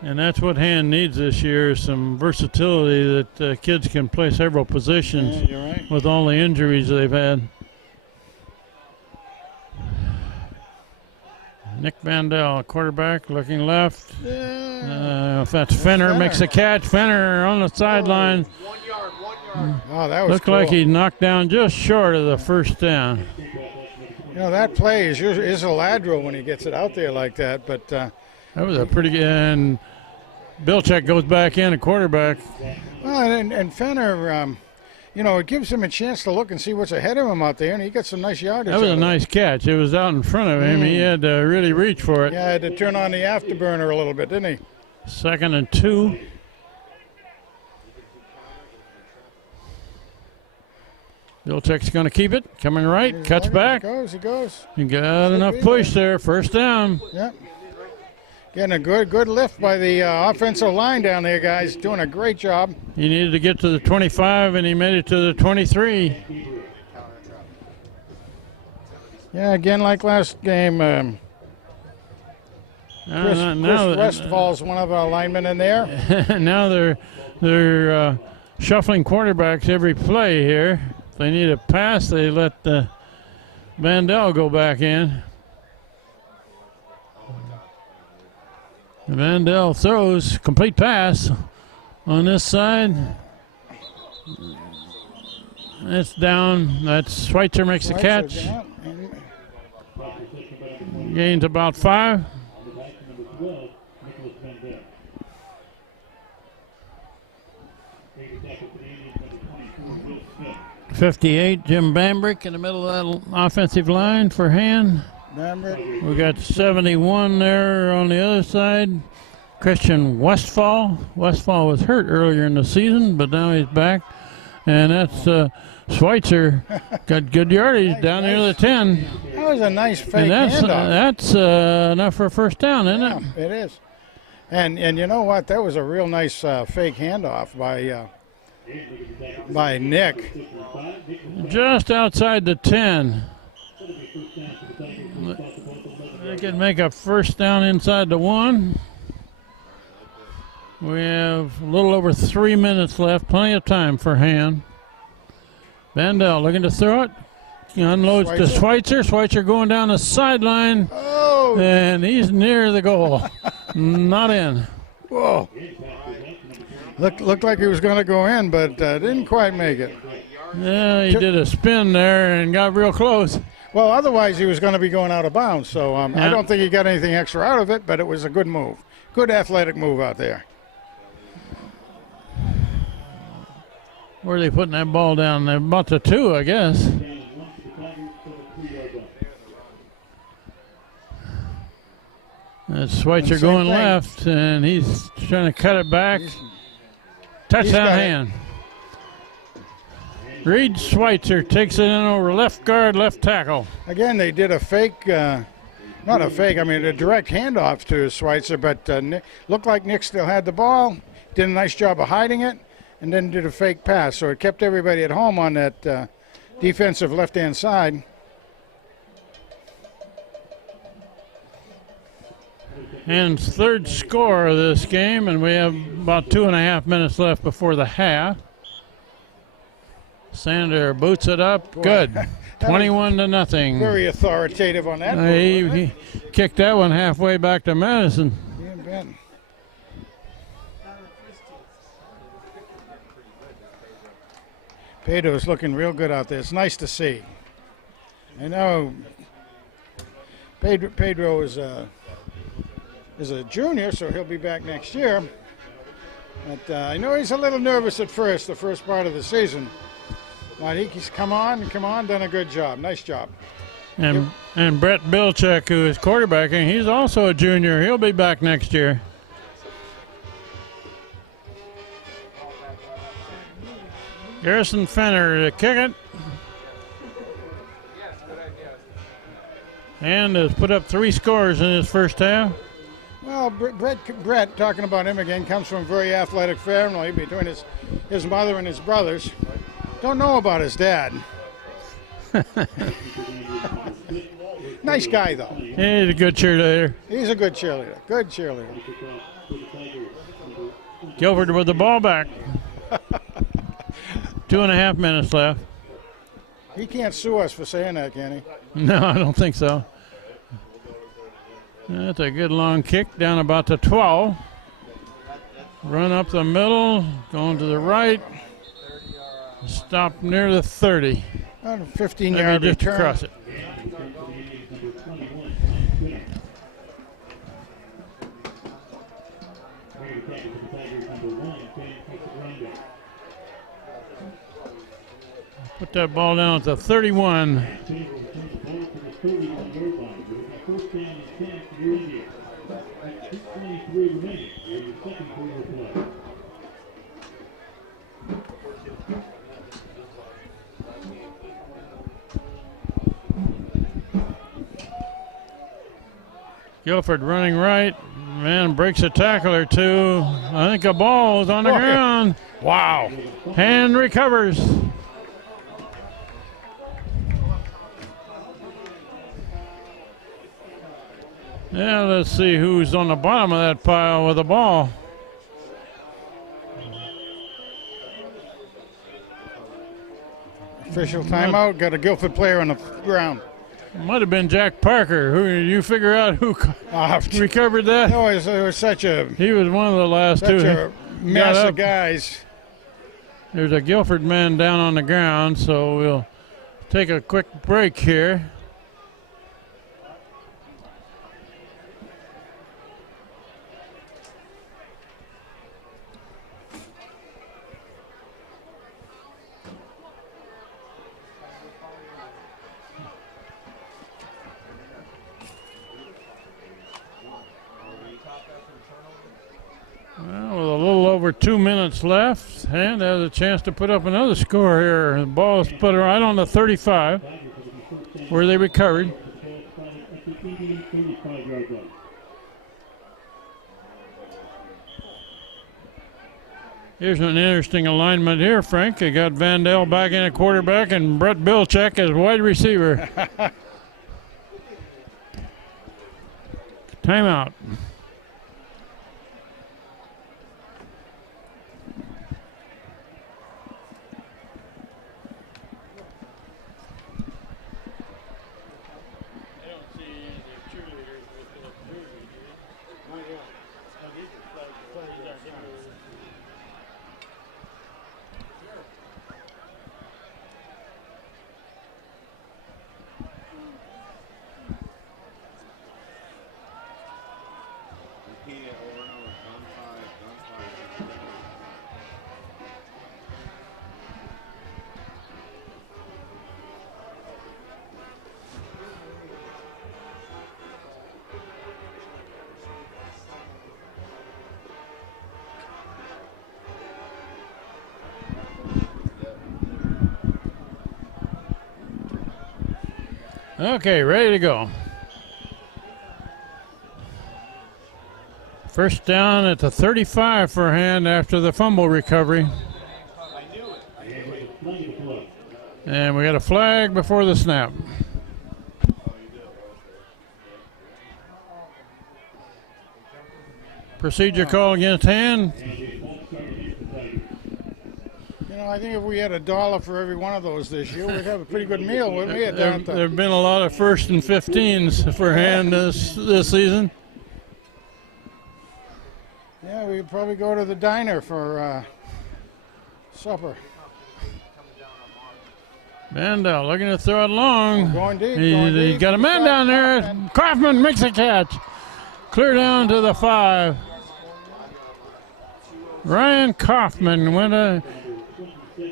And that's what Hand needs this year, some versatility that kids can play several positions Yeah, you're right. with all the injuries they've had. Nick Vandal, quarterback, looking left. If that's Fenner, makes the catch. Fenner on the sideline. 1 yard, 1 yard. Oh, that was Looked cool. like he knocked down just short of the first down. You know, that play is a lateral when he gets it out there like that, but That was a pretty good. And Bilchak goes back in, a quarterback. well, and Fenner, you know, it gives him a chance to look and see what's ahead of him out there, and he got some nice yardage. That was out a of it. nice catch. It was out in front of him. He had to really reach for it. Yeah, had to turn on the afterburner a little bit, didn't he? 2nd and 2. Bilczek's going to keep it. Coming right, He's cuts looking. back. He goes. He got Should enough be push there. First down. Yep. Getting a good lift by the offensive line down there, guys. Doing a great job. He needed to get to the 25, and he made it to the 23. Yeah, again, like last game, Chris Westfall's one of our linemen in there. Now they're shuffling quarterbacks every play here. If they need a pass, they let Vandell go back in. Vandell throws complete pass on this side. It's down. That's Schweitzer makes the catch. Gains about 5. 58, Jim Bambrick in the middle of that offensive line for hand. We got 71 there on the other side. Christian Westfall. Westfall was hurt earlier in the season, but now he's back. And that's Schweitzer. Got good yardage down near the 10. That was a nice fake And handoff. that's enough for a first down, isn't it? It is. And you know what? That was a real nice fake handoff by Nick. Just outside the 10. They can make a first down inside the 1. We have a little over 3 minutes left. Plenty of time for hand. Vandell looking to throw it. He unloads to Schweitzer. Schweitzer going down the sideline. Oh! And he's near the goal. Not in. Whoa. Looked like he was going to go in, but didn't quite make it. Yeah, he did a spin there and got real close. Well, otherwise he was going to be going out of bounds, so I Yeah. don't think he got anything extra out of it, but it was a good move. Good athletic move out there. Where are they putting that ball down? They're about to 2, I guess. That's Schweitzer Same going thing. left, and he's trying to cut it back. Touchdown got it. hand. Reed Schweitzer takes it in over left guard, left tackle. Again, they did a fake, not a fake, I mean a direct handoff to Schweitzer, but looked like Nick still had the ball, did a nice job of hiding it, and then did a fake pass. So it kept everybody at home on that defensive left-hand side. And third score of this game, and we have about 2.5 minutes left before the half. Sander boots it up. Good. 21-0. Very authoritative on that. He kicked that one halfway back to Madison. Pedro's looking real good out there. It's nice to see. I know Pedro is a junior, so he'll be back next year. But I know he's a little nervous at first, the first part of the season. But he's come on, done a good job. Nice job. And Brett Bilczek, who is quarterbacking, he's also a junior. He'll be back next year. Garrison Fenner to kick it. And has put up 3 scores in his first half. Well, Brett, talking about him again, comes from a very athletic family between his mother and his brothers. Don't know about his dad. Nice guy, though. He's a good cheerleader. He's a good cheerleader. Good cheerleader. Guilford with the ball back. 2.5 minutes left. He can't sue us for saying that, can he? No, I don't think so. That's a good long kick down about the 12. Run up the middle, going to the right. Stop near the 30. 15-yard just return. across it. Put that ball down at the 31. Guilford running right. Man breaks a tackle or two. I think a ball is on the Oh, yeah. ground. Wow. Hand recovers. Yeah, let's see who's on the bottom of that pile with the ball. Official timeout. Got a Guilford player on the ground. Might have been Jack Parker. Who you figure out who recovered that? No, it was such a He was one of the last two. mess Got of up. guys. There's a Guilford man down on the ground, so we'll take a quick break here. Well, with a little over 2 minutes left, and has a chance to put up another score here. The ball is put right on the 35, where they recovered. At the Indian 35-yard line. Here's an interesting alignment here, Frank. They got Vandell back in at quarterback and Brett Bilchek as wide receiver. Timeout. Okay, ready to go. First down at the 35 for a hand after the fumble recovery. And we got a flag before the snap. Procedure call against hand. You know, I think if we had $1 for every one of those this year, we'd have a pretty good meal, wouldn't we? At There Downtown? have been a lot of 1st and 15s for hand this season. Yeah, we'd probably go to the diner for supper. Vandell looking to throw it long. Going deep. He's got a man down there. Kaufman makes a catch. Clear down to the 5. Ryan Kaufman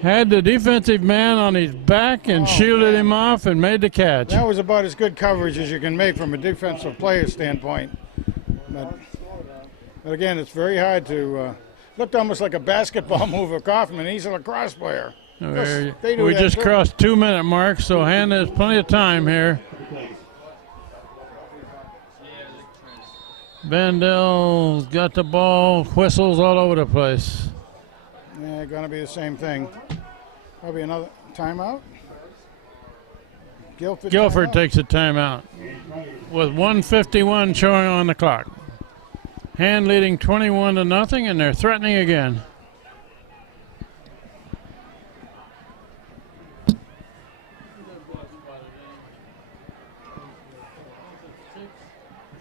had the defensive man on his back and shielded him off and made the catch. That was about as good coverage as you can make from a defensive player standpoint. But again, it's very hard to. Looked almost like a basketball move of Kaufman. He's a lacrosse player. They do We that just too. crossed 2-minute mark, so hand has plenty of time here. Vandell's got the ball, whistles all over the place. Yeah, going to be the same thing. Probably another timeout. Guilford timeout. takes a timeout with 1:51 showing on the clock. Hand leading 21-0, and they're threatening again.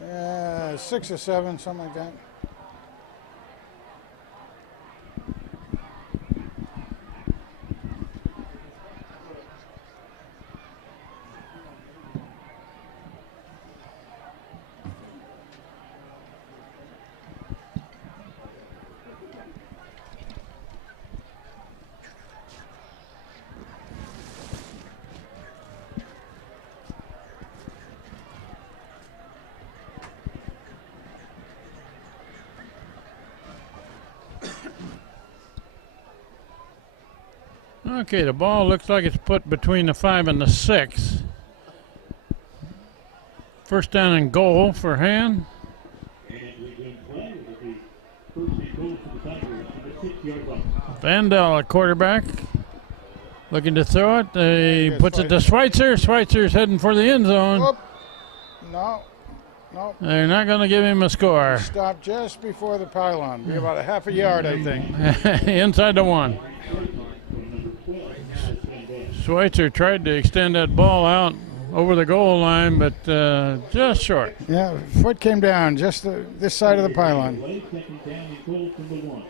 Yeah, 6 or 7, something like that. Okay, the ball looks like it's put between the 5 and the 6. First down and goal for Han. And we've been playing with the first and goal for the Tigers from the 6-yard line. Vandal at quarterback. Looking to throw it. He Yes, puts it to Schweitzer. Schweitzer's heading for the end zone. Whoop. No. No. They're not going to give him a score. Stopped just before the pylon. Be about a half a yard, I think. Inside the 1. Schweitzer tried to extend that ball out over the goal line, but just short. Yeah, foot came down just this side of the pylon. Second down and goal from the 1.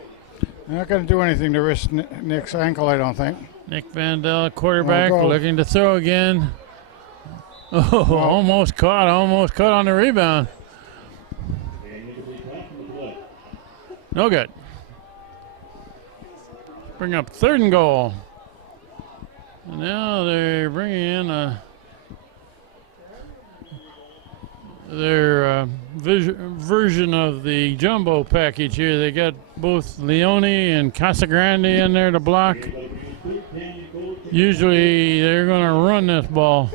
Not going to do anything to risk Nick's ankle, I don't think. Nick Vandal, quarterback, Oh, go. looking to throw again. Oh, almost caught on the rebound. No good. Bring up 3rd and goal. And now they're bringing in their version of the jumbo package here. They got both Leone and Casagrande in there to block. Usually they're going to run this ball.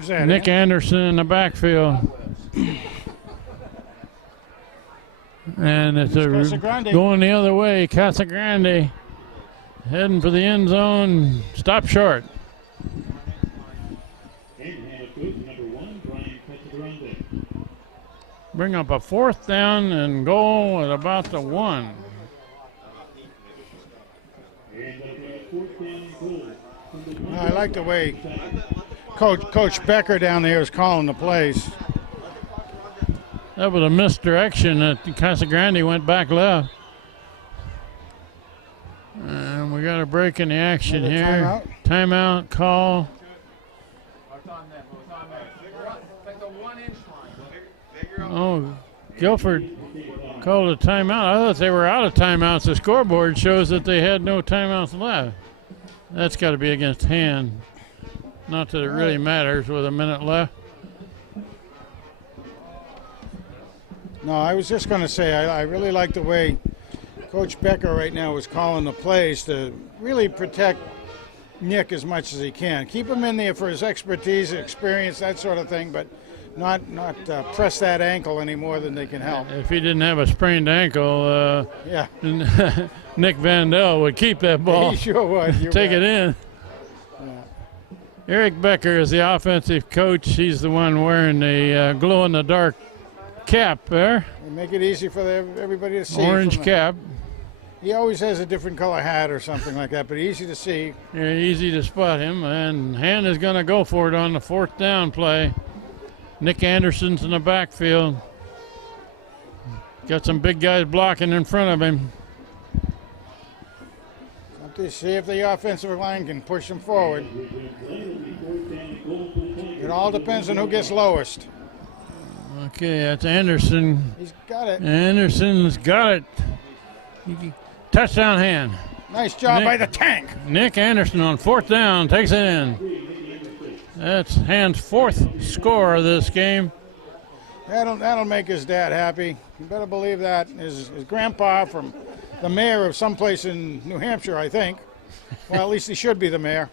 Is that Nick it? Anderson in the backfield. And it's Casagrande. going the other way. Casagrande heading for the end zone. Stop short. Bring up a 4th down and goal at about the 1. I like the way Coach Becker down there is calling the plays. That was a misdirection. Casagrande went back left. And we got a break in the action Another here. Timeout call. What's on them? What's on them? It's like the 1-inch line. Oh, Guilford called a timeout. I thought they were out of timeouts. The scoreboard shows that they had no timeouts left. That's got to be against Han. Not that it really matters with a minute left. No, I was just going to say I really like the way Coach Becker right now is calling the plays to really protect Nick as much as he can. Keep him in there for his expertise, experience, that sort of thing, but not press that ankle any more than they can help. If he didn't have a sprained ankle, Yeah, Nick Vandal would keep that ball. he sure would. You Take bet. it in. Eric Becker is the offensive coach. He's the one wearing the glow-in-the-dark cap there. Make it easy for everybody to see. Orange from the- cap. He always has a different color hat or something like that, but easy to see. Yeah, easy to spot him. And Han is going to go for it on the 4th down play. Nick Anderson's in the backfield. Got some big guys blocking in front of him. Have to see if the offensive line can push him forward. It all depends on who gets lowest. Okay, that's Anderson. He's got it. Anderson's got it. Touchdown Han. Nice job Nick- by the tank. Nick Anderson on 4th down takes it in. That's Han's 4th score of this game. That'll make his dad happy. You better believe that. His grandpa from the mayor of someplace in New Hampshire, I think. Well, at least he should be the mayor.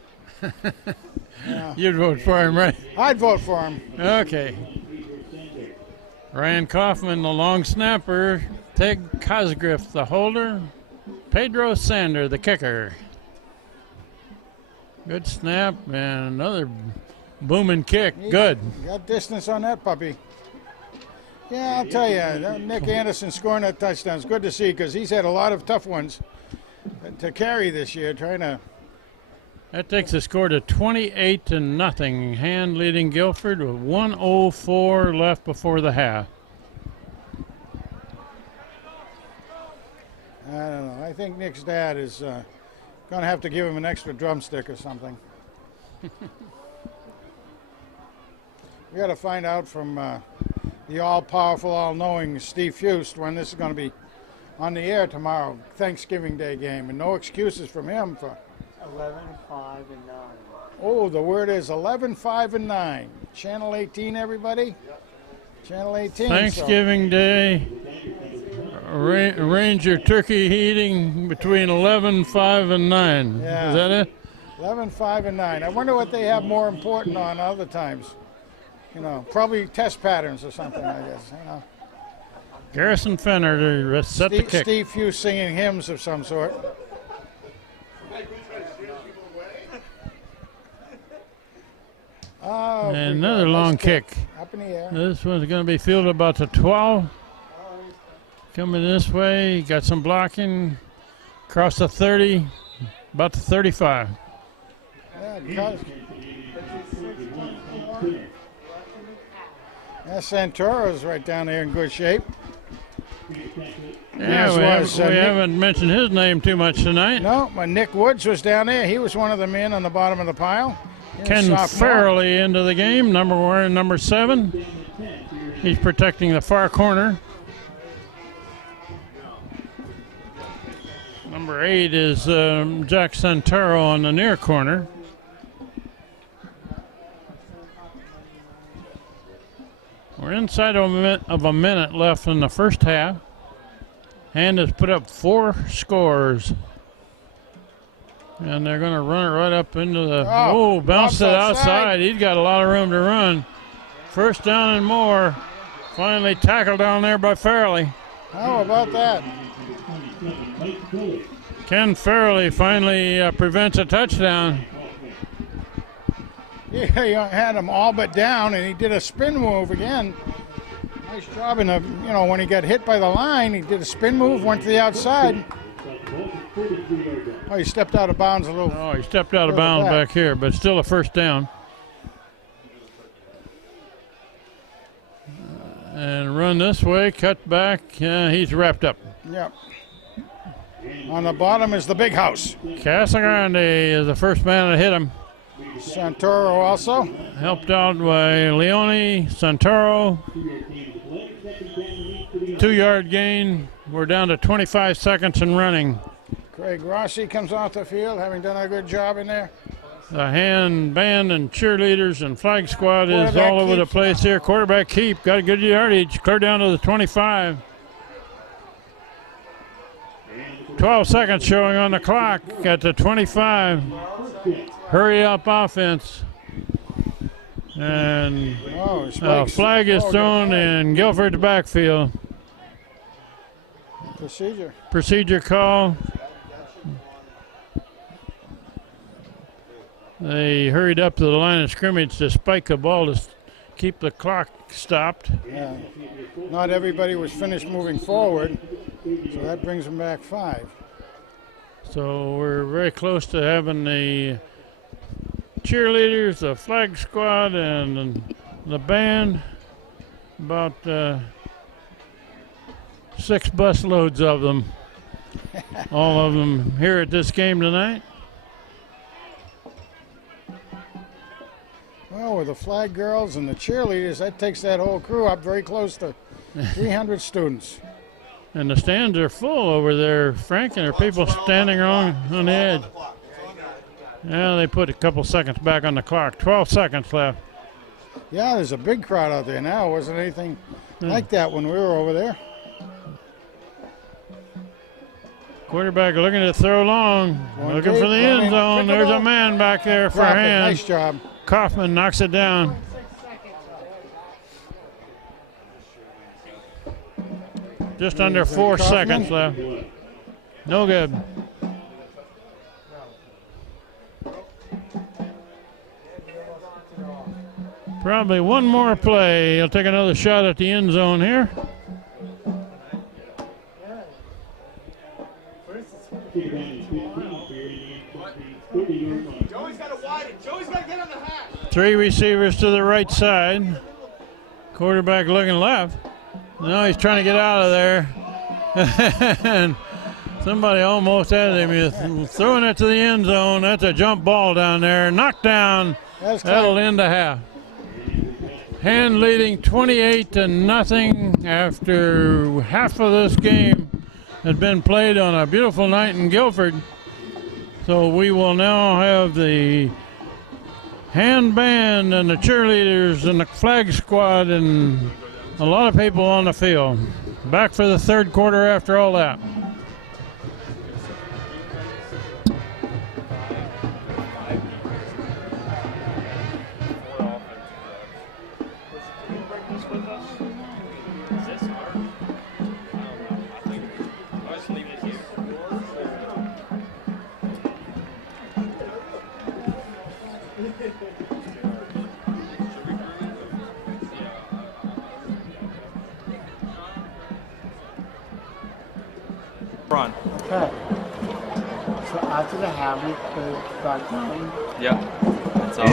You'd vote for him, right? I'd vote for him. Okay. Ryan Kaufman, the long snapper. Ted Cosgriff, the holder. Pedro Sander, the kicker. Good snap and another booming kick. Good. Got distance on that puppy. Yeah, I'll tell you, Nick Anderson scoring that touchdown is good to see because he's had a lot of tough ones to carry this year, trying to. That takes the score to 28-0. Han leading Guilford with 1:04 left before the half. I don't know. I think Nick's dad is going to have to give him an extra drumstick or something. We got to find out from the all-powerful, all-knowing Steve Fust when this is going to be on the air tomorrow, Thanksgiving Day game, and no excuses from him for. 11, 5, and 9. Oh, the word is 11, 5, and 9. Channel 18, everybody. Channel 18. Thanksgiving Day. Arrange your turkey eating between 11, 5, and 9. Yeah. Is that it? 11, 5, and 9. I wonder what they have more important on other times. You know, probably test patterns or something, I guess. You know, Garrison Fenner to set the kick. Steve Hughes singing hymns of some sort. Oh, And another long kick. Up in the air. This one's going to be fielded about the 12. Coming this way, got some blocking. Across the 30, about the 35. Yeah, Santoro's right down there in good shape. Yeah, we haven't mentioned his name too much tonight. No, but Nick Woods was down there. He was one of the men on the bottom of the pile. Ken Farrelly into the game, number 7. He's protecting the far corner. Number 8 is Jack Santoro on the near corner. We're inside of a minute left in the first half. Hand has put up 4 scores. And they're going to run it right up into the... bounced it outside. He's got a lot of room to run. First down and more. Finally tackled down there by Farrelly. How about that? Ken Farrelly finally prevents a touchdown. Yeah, he had him all but down, and he did a spin move again. Nice job in the, when he got hit by the line, he did a spin move, went to the outside. Oh, he stepped out of bounds a little. Oh, he stepped out of bounds back here, but still a first down. And run this way, cut back. He's wrapped up. Yep. On the bottom is the big house. Casagrande is the first man that hit him. Santoro also. Helped out by Leone, Santoro. 2-yard gain. We're down to 25 seconds and running. Craig Rossi comes off the field, having done a good job in there. The hand band and cheerleaders and flag squad is all over the place here. Quarterback keep, got a good yardage, clear down to the 25. 12 seconds showing on the clock at the 25. Hurry up offense. And a flag is thrown in Guilford's backfield. Procedure call. They hurried up to the line of scrimmage to spike a ball to keep the clock stopped. Yeah. Not everybody was finished moving forward, so that brings them back 5. So we're very close to having the cheerleaders, the flag squad, and the band. About 6 bus loads of them. All of them here at this game tonight. Well, with the flag girls and the cheerleaders, that takes that whole crew up very close to 300 students. And the stands are full over there, Frank, and there are people standing on the edge. Yeah, they put a couple seconds back on the clock. 12 seconds left. Yeah, there's a big crowd out there now. Wasn't anything like that when we were over there. Quarterback looking to throw long, looking for the end zone. There's a man back there for a hand. Nice job. Kaufman knocks it down. Just under 4 seconds left. No good. Probably one more play. He'll take another shot at the end zone here. Joey's got to widen. Joey's got to get on the hat. 3 receivers to the right side. Quarterback looking left. No, he's trying to get out of there. And somebody almost had him. He's throwing it to the end zone. That's a jump ball down there. Knocked down. That'll end the half. Hand leading 28-0 after half of this game has been played on a beautiful night in Guilford. So we will now have the hand band and the cheerleaders and the flag squad and a lot of people on the field. Back for the third quarter after all that. front. Okay. So after the hammer, put it back down. Yep. That's all.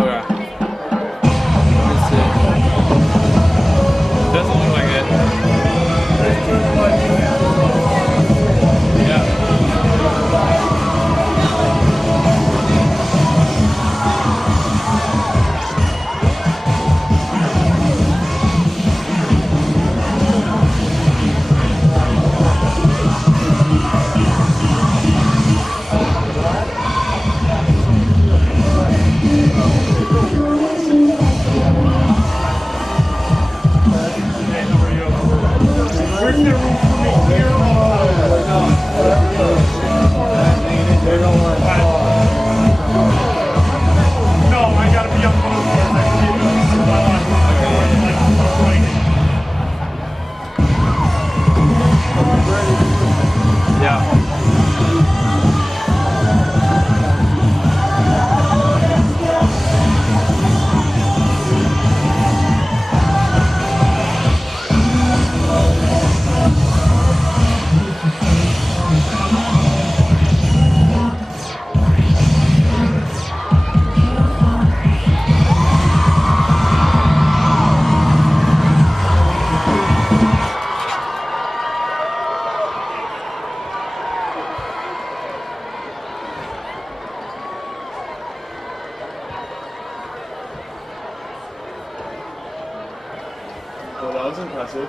Okay. Let me see. Doesn't look like it. Yeah. Well, that was impressive.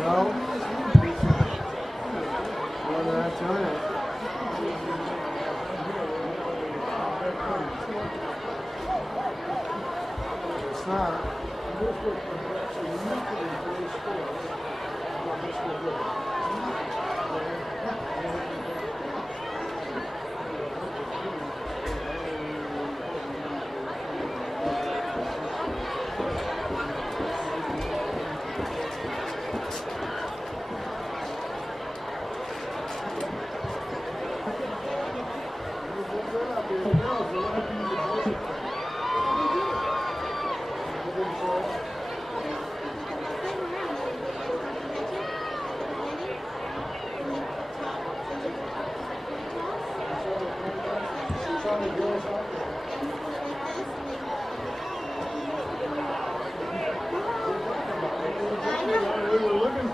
No. Well, that's on it. It's not.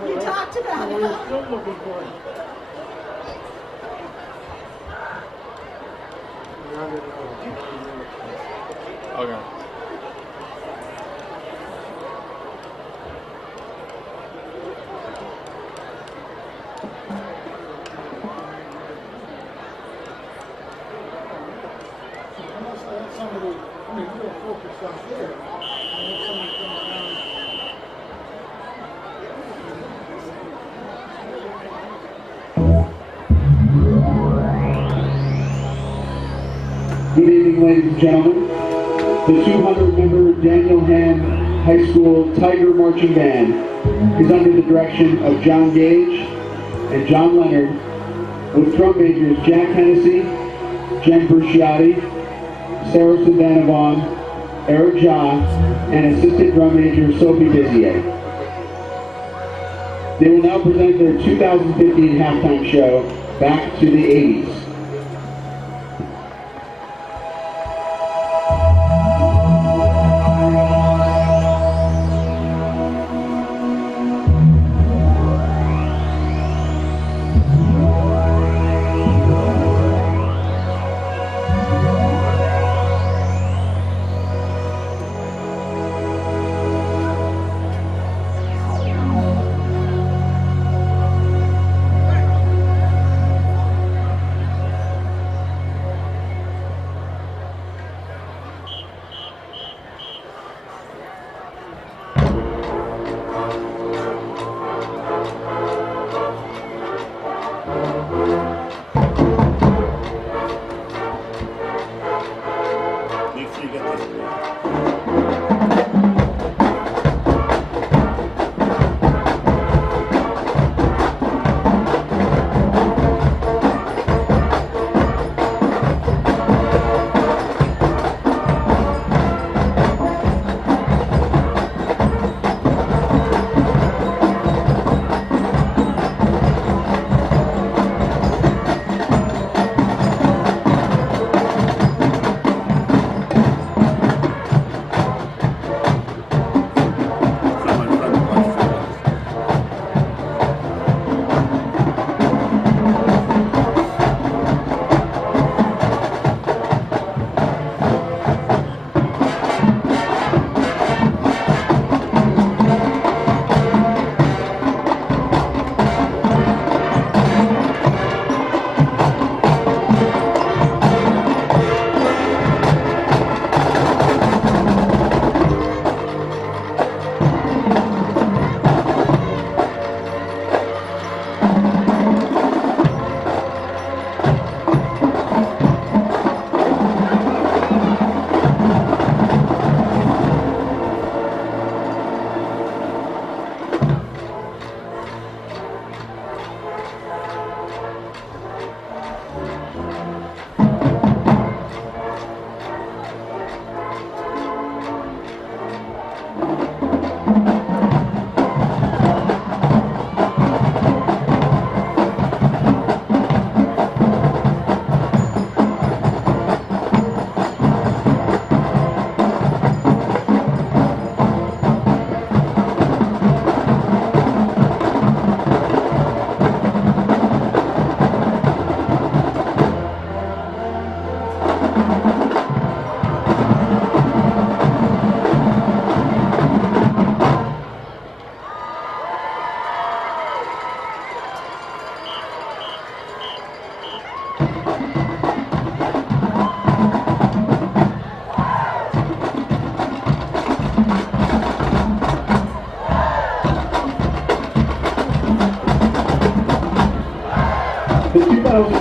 We talked about it. We're still looking for it. Okay. Unless I had somebody, I mean, real focused up there. I had somebody come down. Good evening, ladies and gentlemen. The 200-member Daniel Hand High School Tiger Marching Band is under the direction of John Gage and John Leonard, with drum majors Jack Hennessy, Jen Brusciotti, Sarah Savanavon, Eric Ja, and assistant drum major Sophie Bizier. They will now present their 2015 halftime show, Back to the 80s.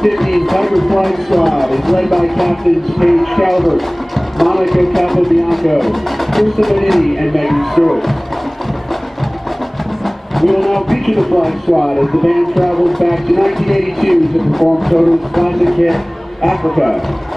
2015 Tiger Flag Squad is led by Captains Paige Calvert, Monica Capobianco, Krista Benini, and Megan Stewart. We will now feature the Flag Squad as the band travels back to 1982 to perform Toto's classic hit, Africa.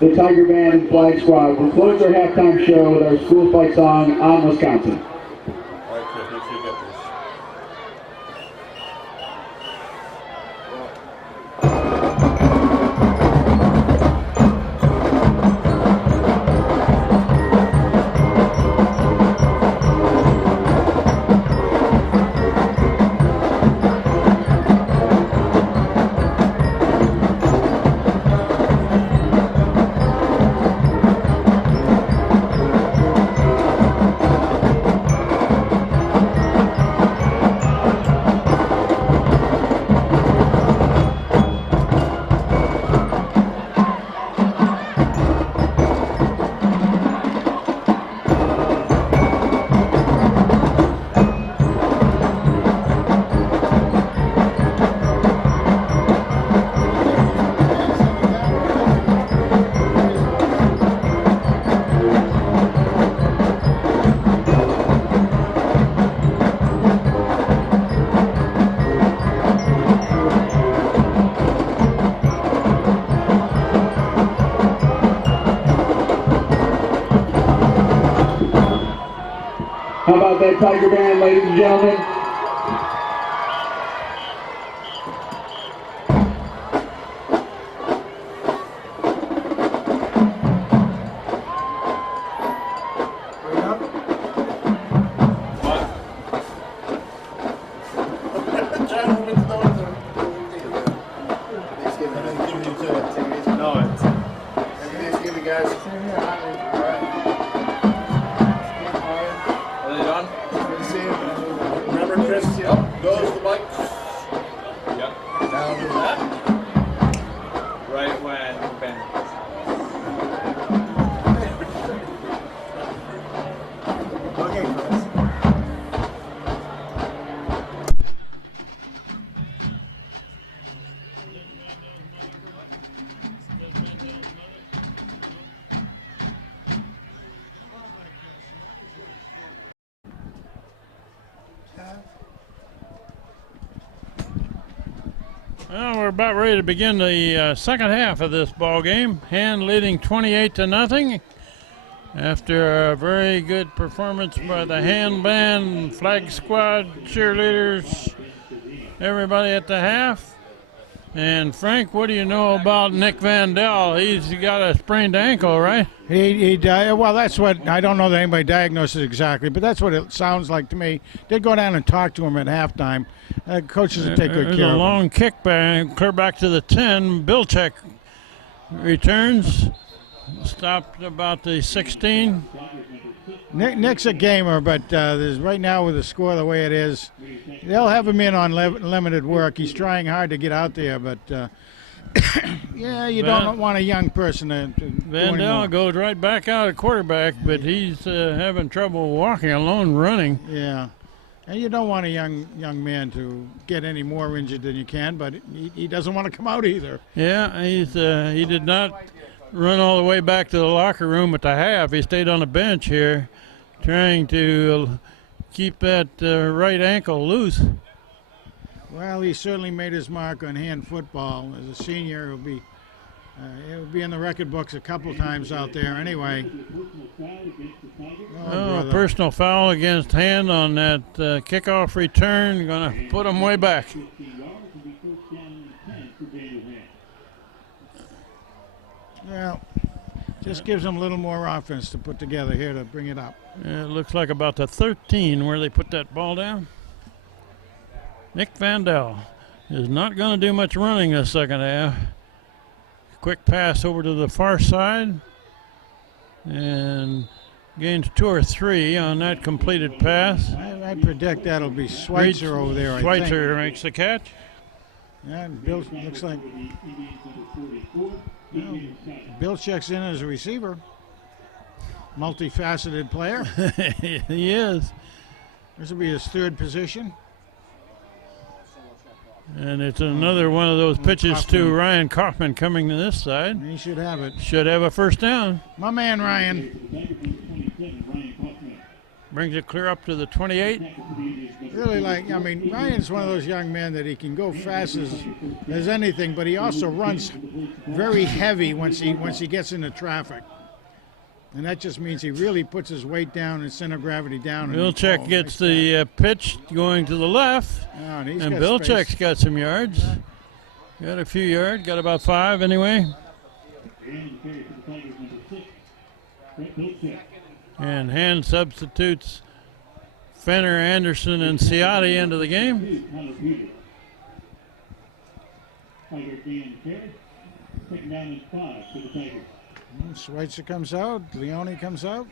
The Tiger Band and Flag Squad will close our halftime show with our school fight song, On Wisconsin. How about that Tiger Band, ladies and gentlemen? Well, we're about ready to begin the second half of this ball game. Hand leading 28-0 after a very good performance by the hand band, flag squad, cheerleaders, everybody at the half. And Frank, what do you know about Nick Vandell? He's got a sprained ankle, right? Well, that's what, I don't know that anybody diagnosed it exactly, but that's what it sounds like to me. Did go down and talk to him at halftime. Coaches will take good care of him. A long kick back, clear back to the 10. Bilchek returns, stopped about the 16. Nick's a gamer, but right now with the score the way it is, they'll have him in on limited work. He's trying hard to get out there, but yeah, you don't want a young person to Vandell goes right back out at quarterback, but he's having trouble walking, alone running. Yeah, and you don't want a young man to get any more injured than you can, but he doesn't want to come out either. Yeah, he did not run all the way back to the locker room at the half. He stayed on the bench here, trying to keep that right ankle loose. Well, he certainly made his mark on hand football. As a senior, he'll be in the record books a couple times out there anyway. A personal foul against Hand on that kickoff return. Going to put him way back. Well, just gives them a little more offense to put together here to bring it up. Yeah, it looks like about the 13 where they put that ball down. Nick Vandell is not going to do much running this second half. Quick pass over to the far side and gains 2 or 3 on that completed pass. I predict that'll be Schweitzer over there. Schweitzer makes the catch. Yeah, and Bill looks like Bill checks in as a receiver. Multifaceted player. He is. This will be his third position. And it's another one of those pitches to Ryan Kaufman coming to this side. He should have it. Should have a first down. My man Ryan. Brings it clear up to the 28. Really Ryan's one of those young men that he can go fast as anything, but he also runs very heavy once he gets into traffic. And that just means he really puts his weight down and center of gravity down. Bilchek gets the pitch going to the left. And Bilchek's got some yards. Got a few yards, got about 5 anyway. And Hand substitutes Fenner, Anderson, and Ciotti into the game. Schweitzer comes out. Leone comes out.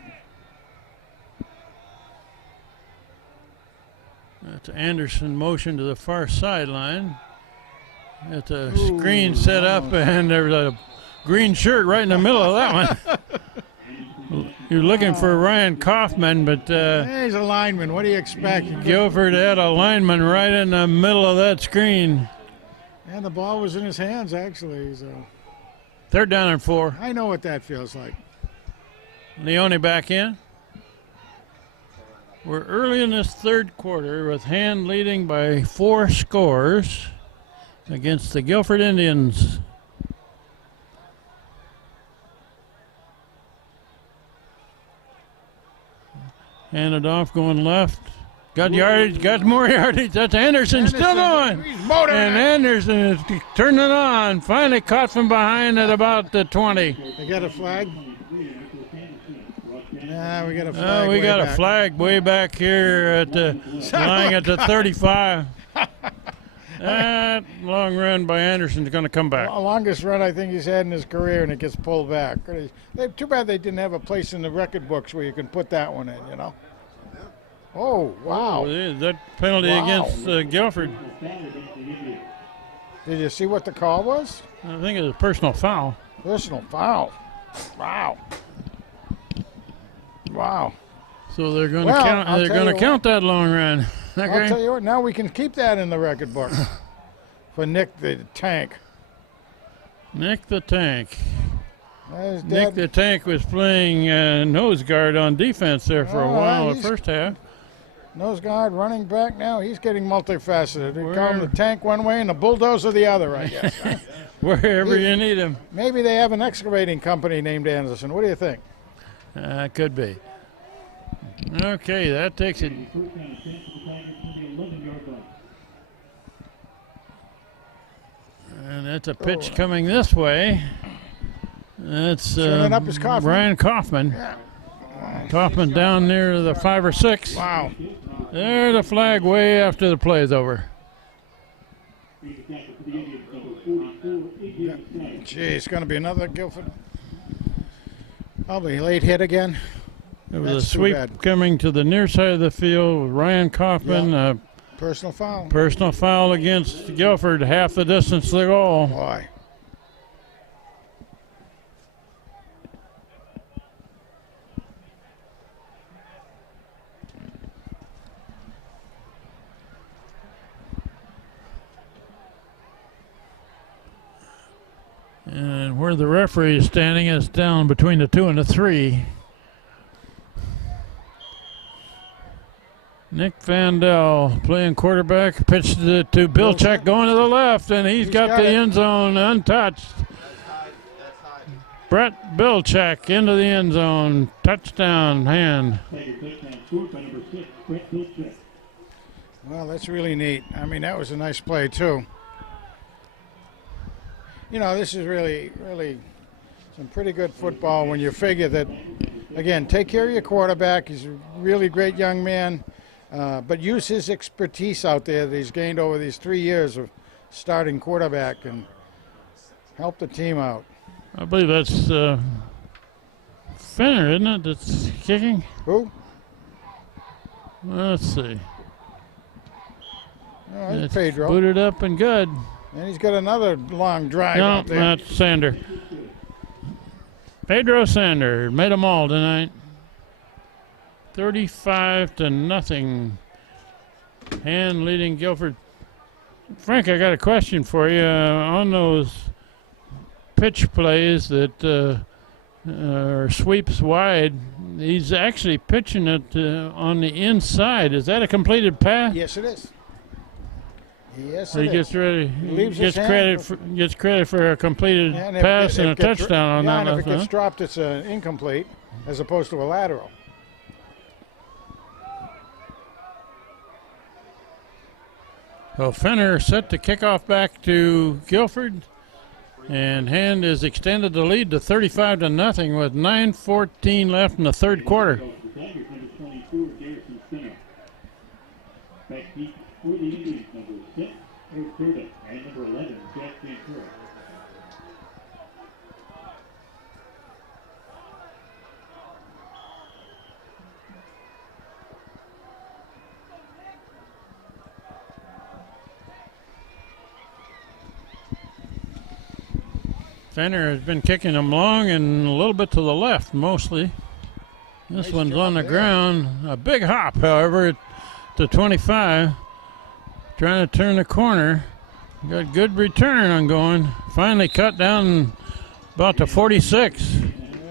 That's Anderson motion to the far sideline. That's a screen set up, and there's a green shirt right in the middle of that one. You're looking for Ryan Kaufman, but he's a lineman. What do you expect? Guilford had a lineman right in the middle of that screen. And the ball was in his hands, actually. So. 3rd down and 4. I know what that feels like. Leone back in. We're early in this third quarter with Hand leading by 4 scores against the Guilford Indians. Handed off, going left. Got yardage, got more yardage. That's Anderson still going. He's motoring And it. Anderson is turning it on. Finally caught from behind at about the 20. They got a flag? Yeah, we got a flag. We way got back. a flag way back here at the lying at the 35. That long run by Anderson's going to come back. The longest run I think he's had in his career, and it gets pulled back. Too bad they didn't have a place in the record books where you can put that one in, you know? Oh, wow. That penalty Wow. against Guilford. Did you see what the call was? I think it was a personal foul. Personal foul. Wow. Wow. So they're going to Well, count. I'll They're tell going you to count that long run. I'll Okay. tell you what, now we can keep that in the record book for Nick the Tank. Nick the Tank. There's Nick Dad. the Tank was playing nose guard on defense there for a Oh, while the he's- first half. Nose guard, running back now. He's getting multifaceted. They call him Where- the Tank one way and the Bulldozer the other, I guess. Huh? Wherever you need him. Maybe they have an excavating company named Anderson. What do you think? Could be. Okay, that takes it. And that's a pitch coming this way. That's Sending up is Kaufman. Ryan Kaufman. Kaufman down near the 5 or 6. Wow. There's the flag way after the play is over. Gee, it's going to be another Guilford. Probably late hit again. It was That's a too sweep bad. coming to the near side of the field with Ryan Kaufman. Personal foul. Personal foul against Guilford, half the distance to the goal. Why? And where the referee is standing is down between the 2 and the 3. Nick Vandell playing quarterback, pitched to Bill Check going to the left, and he's got got the it. end zone untouched. Brett Bilchek into the end zone, touchdown hand. Well, that's really neat. I mean, that was a nice play, too. You know, this is really some pretty good football when you figure that, again, take care of your quarterback. He's a really great young man, but use his expertise out there that he's gained over these 3 years of starting quarterback and help the team out. I believe that's Fenner, isn't it, that's kicking? Who? Let's see. Oh, that's It's Pedro. booted up and good. And he's got another long drive No, out there. that's Sander. Pedro Sander made them all tonight. 35-0. Hand leading Guilford. Frank, I got a question for you. On those pitch plays that are sweeps wide, he's actually pitching it on the inside. Is that a completed pass? Yes, it is. Yes, He it gets is. ready. leaves his hand Gets credit for a completed Yeah, and pass and a it gets- touchdown on yeah, that and if left. it gets Huh? dropped, it's incomplete as opposed to a lateral. So Fenner set to kick off back to Guilford, and Hand is extended the lead to 35-0 with 9:14 left in the third quarter. Back deep for the Indians, number 6, Eric Curtis, and number 11, Jack Ventura. Fenner has been kicking them long and a little bit to the left mostly. This Nice one's job on the there. ground. A big hop, however, to 25. Trying to turn the corner. Got good return on going. Finally cut down about to 46.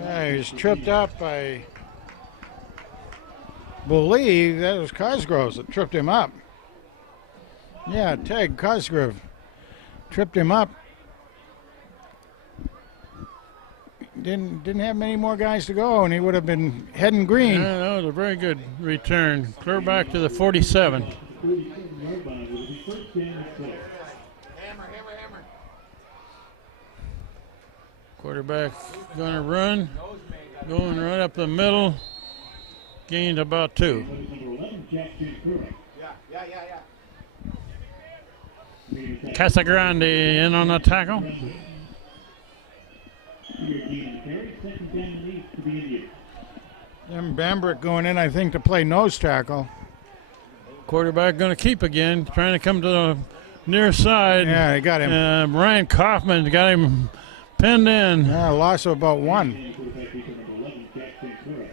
Yeah, he was tripped up by, believe that was Cosgrove that tripped him up. Yeah, Ted Cosgrove tripped him up. didn't have many more guys to go, and he would have been heading green. Yeah, that was a very good return. Clear back to the 47. Yard line. It will be first down and 6. Hammer. Quarterback going to run. Going right up the middle. Gained about 2. Number 11, Jack Ventura. Yeah. Casagrande in on the tackle. Second down and 8 to the Indians. And Bambrick going in, I think, to play nose tackle. Quarterback going to keep again, trying to come to the near side. Yeah, he got him. Ryan Kaufman got him pinned in. Yeah, loss of about 1. Quarterback feature number 11, Jack Ventura.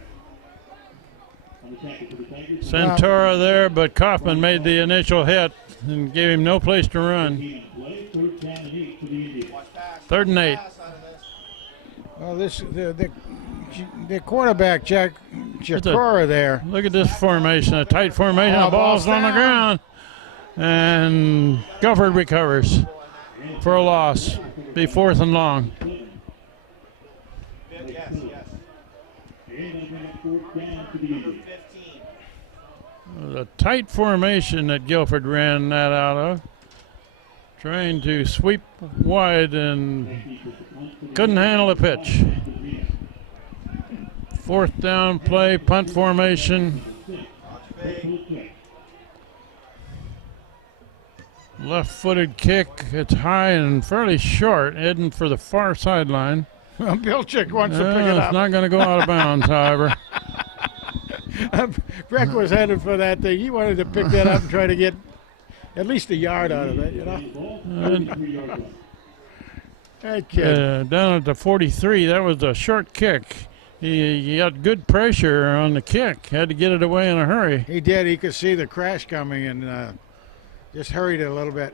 On the tackle for the Tigers. Santora there, but Kaufman made the initial hit and gave him no place to run. Play, third down and 8 to the Indians. 3rd and 8. Well, the quarterback, Jack Jacora there. Look at this formation, a tight formation. Oh, The ball's on the down. ground. And Guilford recovers for a loss. Be 4th and long. Yes. And that'll bring up fourth down to the Indians. 15. The tight formation that Guilford ran that out of. Trying to sweep wide and couldn't handle the pitch. 4th down play, punt formation. Left-footed kick. It's high and fairly short, heading for the far sideline. Bilchick wants to pick it It's up. not going to go out of bounds, however. Breck was headed for that thing. He wanted to pick that up and try to get at least a yard out of it, you know. That kid. Down at the 43, that was a short kick. He got good pressure on the kick. Had to get it away in a hurry. He did. He could see the crash coming and just hurried it a little bit.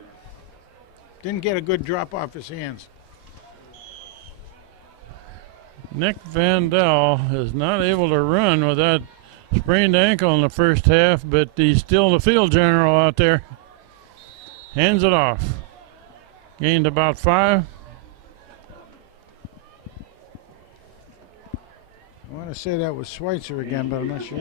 Didn't get a good drop off his hands. Nick Vandell is not able to run with that sprained ankle in the first half, but he's still the field general out there. Hands it off. Gained about 5. I want to say that was Schweitzer again, but I'm not sure.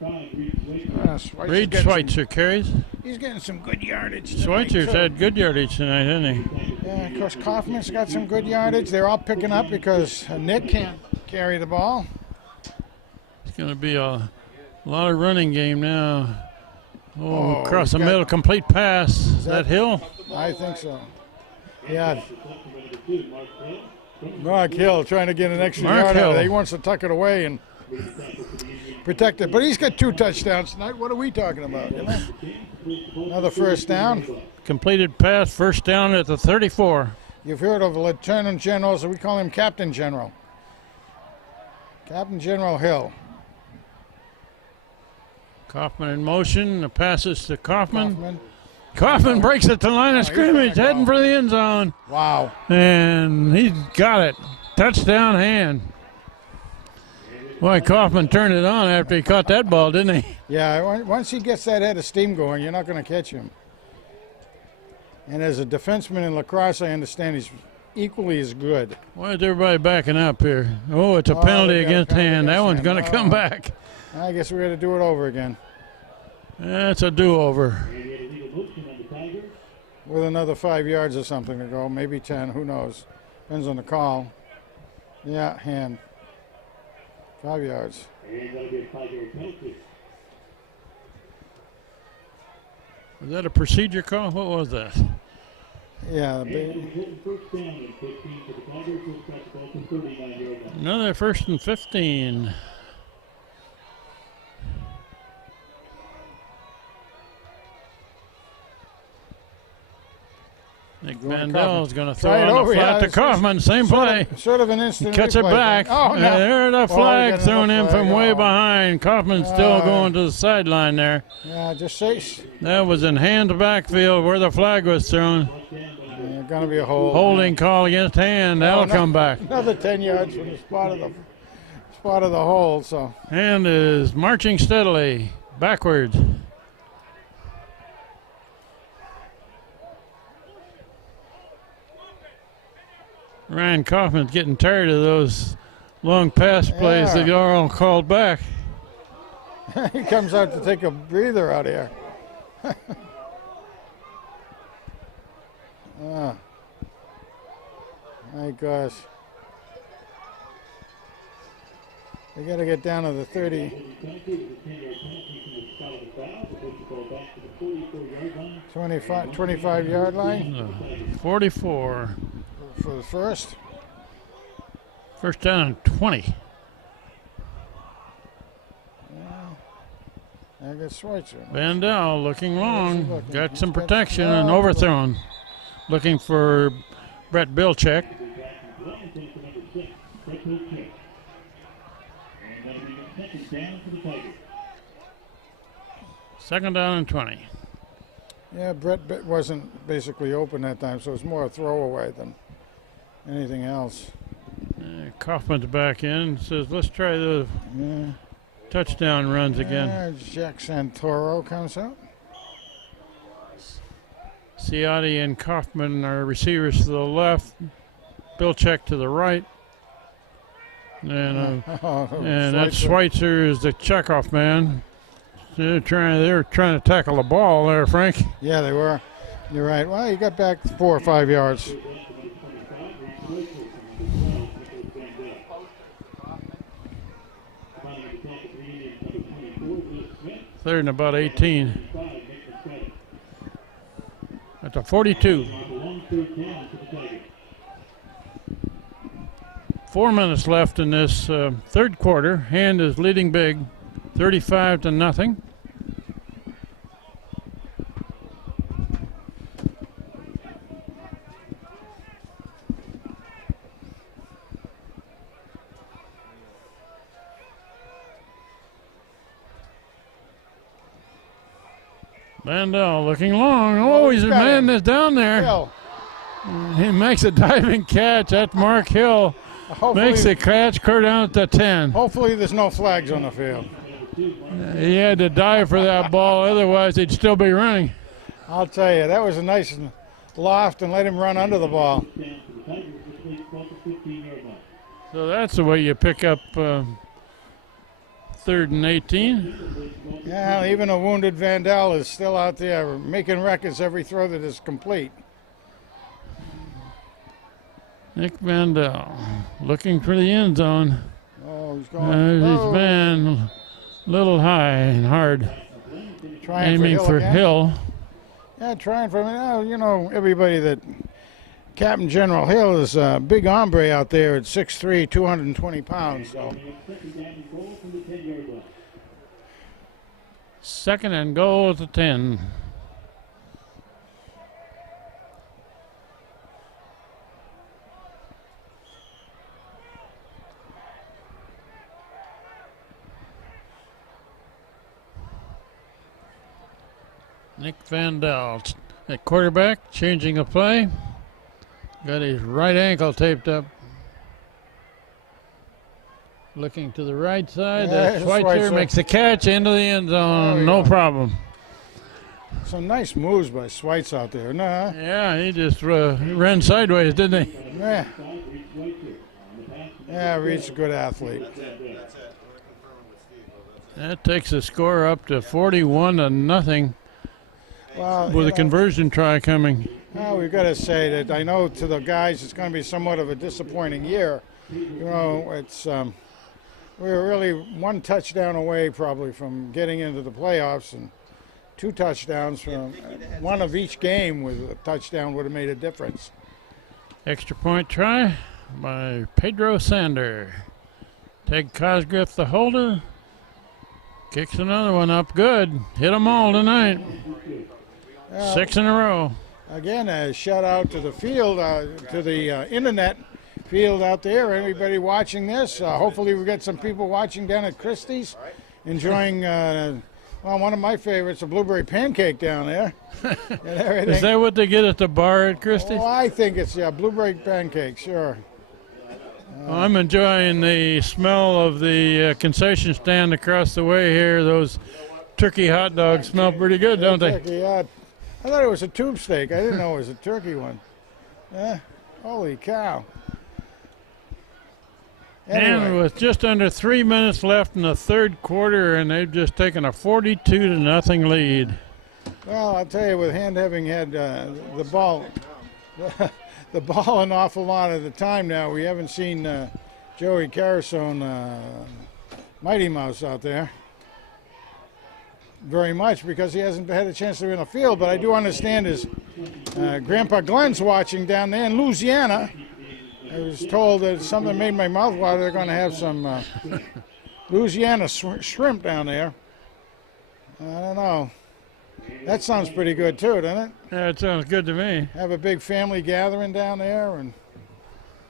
Schweitzer's Reed getting Schweitzer carries. he's getting some good yardage tonight, Schweitzer's too. had good yardage tonight, hasn't he? Yeah, of course, Kaufman's got some good yardage. They're all picking up because Nick can't carry the ball. It's going to be a lot of running game now. Oh, Across the he's got- middle, complete pass. Is that Hill? I think so. Yeah. Mark Hill trying to get an extra Mark yard out of Hill. it. He wants to tuck it away and protect it. But he's got 2 touchdowns tonight. What are we talking about? You know? Another first down. Completed pass, first down at the 34. You've heard of Lieutenant General, so we call him Captain General. Captain General Hill. Kaufman in motion. The passes to Kaufman. Kaufman. Kaufman breaks it to line of he's scrimmage, gonna heading go. for the end zone. Wow. And he got it. Touchdown hand. Boy, Kaufman turned it on after he caught that ball, didn't he? Yeah, once he gets that head of steam going, you're not going to catch him. And as a defenseman in lacrosse, I understand he's equally as good. Why is everybody backing up here? Oh, it's a Oh, penalty they got a against penalty hand. That against one's hand. going to come back. I guess we got to do it over again That's a do-over. with another 5 yards or something to go, maybe 10, who knows. Depends on the call. Yeah, hand. 5 yards. And that'll be a 5-yard penalty. Was that a procedure call? What was that? Yeah, And first down and 15 for the Tigers. We'll start the ball from 39-yard line. Another 1st and 15. Nick Going Vandell is going to throw Try it on over, the flat yeah, to it's Kaufman. Same play. sort of an instant Cuts it replay. back. Oh, no. There the Oh, flag we got thrown in another from flag. way Oh. behind. Kaufman's still going to the sideline there. Yeah, just say That was in hand backfield where the flag was thrown. going to be a hold. Holding call against hand. That'll no. come back. Another 10 yards from the spot of the hole. So Hand is marching steadily backwards. Ryan Kaufman's getting tired of those long pass plays that are all called back. He comes out to take a breather out here. Oh, my gosh. They got to get down to the 30. 25-yard line. 44. For the first. First down and 20. I got Schweitzer. Vandal looking long. looking. Got He's some got- protection oh, and overthrown. Looking for Brett Bilchek. Second down and 20. Yeah, Brett wasn't basically open that time, so it's more a throwaway than anything else. Kaufman's back in. Says, let's try the Yeah. touchdown runs again. Jack Santoro comes out. Ciotti and Kaufman are receivers to the left. Bilchek to the right. And that Schweitzer is the checkoff man. They're trying to tackle the ball there, Frank. Yeah, they were. You're right. Well, you got back 4 or 5 yards. Third and about 18. At the 42. 4 minutes left in this third quarter. Hand is leading big, 35-0. Vandal looking long. Oh, he's a got man him. that's down there. Hill. He makes a diving catch. That's Mark Hill. Makes the catch, clear down at the 10. Hopefully there's no flags on the field. He had to dive for that ball, otherwise he'd still be running. I'll tell you, that was a nice loft and let him run under the ball. So that's the way you pick up third and 18. Yeah, even a wounded Vandal is still out there making records every throw that is complete. Nick Vandal looking for the end zone. Oh, he's going. He's been a little high and hard, Trying aiming for again. Hill. Yeah, trying for him. Oh, you know, everybody that Captain General Hill is a big hombre out there at 6'3", 220 pounds. So Second and goal at the 10. Nick Vandal at quarterback, changing a play. Got his right ankle taped up. Looking to the right side. Yeah, Schweitzer makes the catch into the end zone. No problem. some nice moves by Schweitz out there. Nah. Yeah, he just ran sideways, didn't he? Yeah. Yeah, Reed's a good athlete. That takes the score up to 41-0 Well, with a conversion try coming. Well, we've got to say that I know to the guys it's going to be somewhat of a disappointing year. You know, it's we're really one touchdown away probably from getting into the playoffs, and 2 touchdowns from one of each game with a touchdown would have made a difference. Extra point try by Pedro Sander. Ted Cosgriff, the holder, kicks another one up. Good. Hit them all tonight. 6 in a row. Again, a shout out to the field, to the internet field out there. Everybody watching this. Hopefully we get some people watching down at Christie's, enjoying, well, one of my favorites, a blueberry pancake down there. And everything. Is that what they get at the bar at Christie's? Oh, I think it's, blueberry pancake, sure. I'm enjoying the smell of the concession stand across the way here. Those turkey hot dogs smell pretty good, don't they? Turkey, I thought it was a tube steak. I didn't know it was a turkey one. Holy cow. And Anyway, with just under 3 minutes left in the third quarter, and they've just taken a 42-0 lead. well, I'll tell you, with Hand having had the ball, the ball an awful lot of the time now, we haven't seen Joey Carasone, Mighty Mouse, out there very much because he hasn't had a chance to be in the field. But I do understand his Grandpa Glenn's watching down there in Louisiana. I was told that something made my mouth water. They're going to have some Louisiana shrimp down there. I don't know. That sounds pretty good too, doesn't it? Yeah, it sounds good to me. Have a big family gathering down there and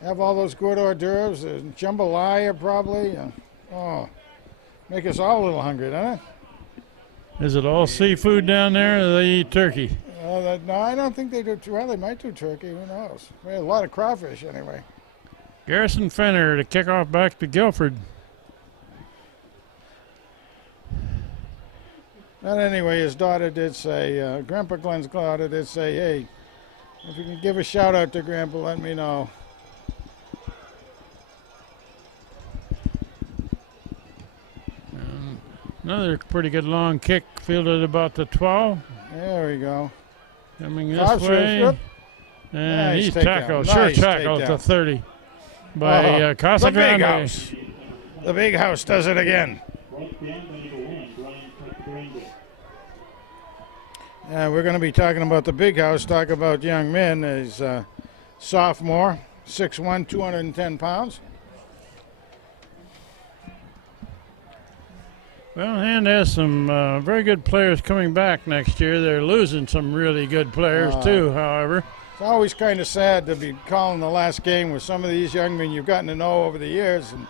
have all those good hors d'oeuvres, jambalaya probably. Oh, make us all a little hungry, doesn't it? Is it all seafood down there, or do they eat turkey? No, I don't think they do. Well, they might do turkey. Who knows? We had a lot of crawfish anyway. Garrison Fenner to kick off back to Guilford. But anyway, his daughter did say, Grandpa Glenn's daughter did say, hey, if you can give a shout out to Grandpa, let me know. Another pretty good long kick, fielded about the 12. There we go. Coming this Cross way. whoop. And Nice he's takedown. tackled, Nice sure tackled to takedown. 30 by The big Casagrande. house. The big house does it again. We're going to be talking about the big house, talk about young men. He's sophomore, 6'1", 210 pounds. Well, Hand has some very good players coming back next year. They're losing some really good players too, however. It's always kind of sad to be calling the last game with some of these young men you've gotten to know over the years and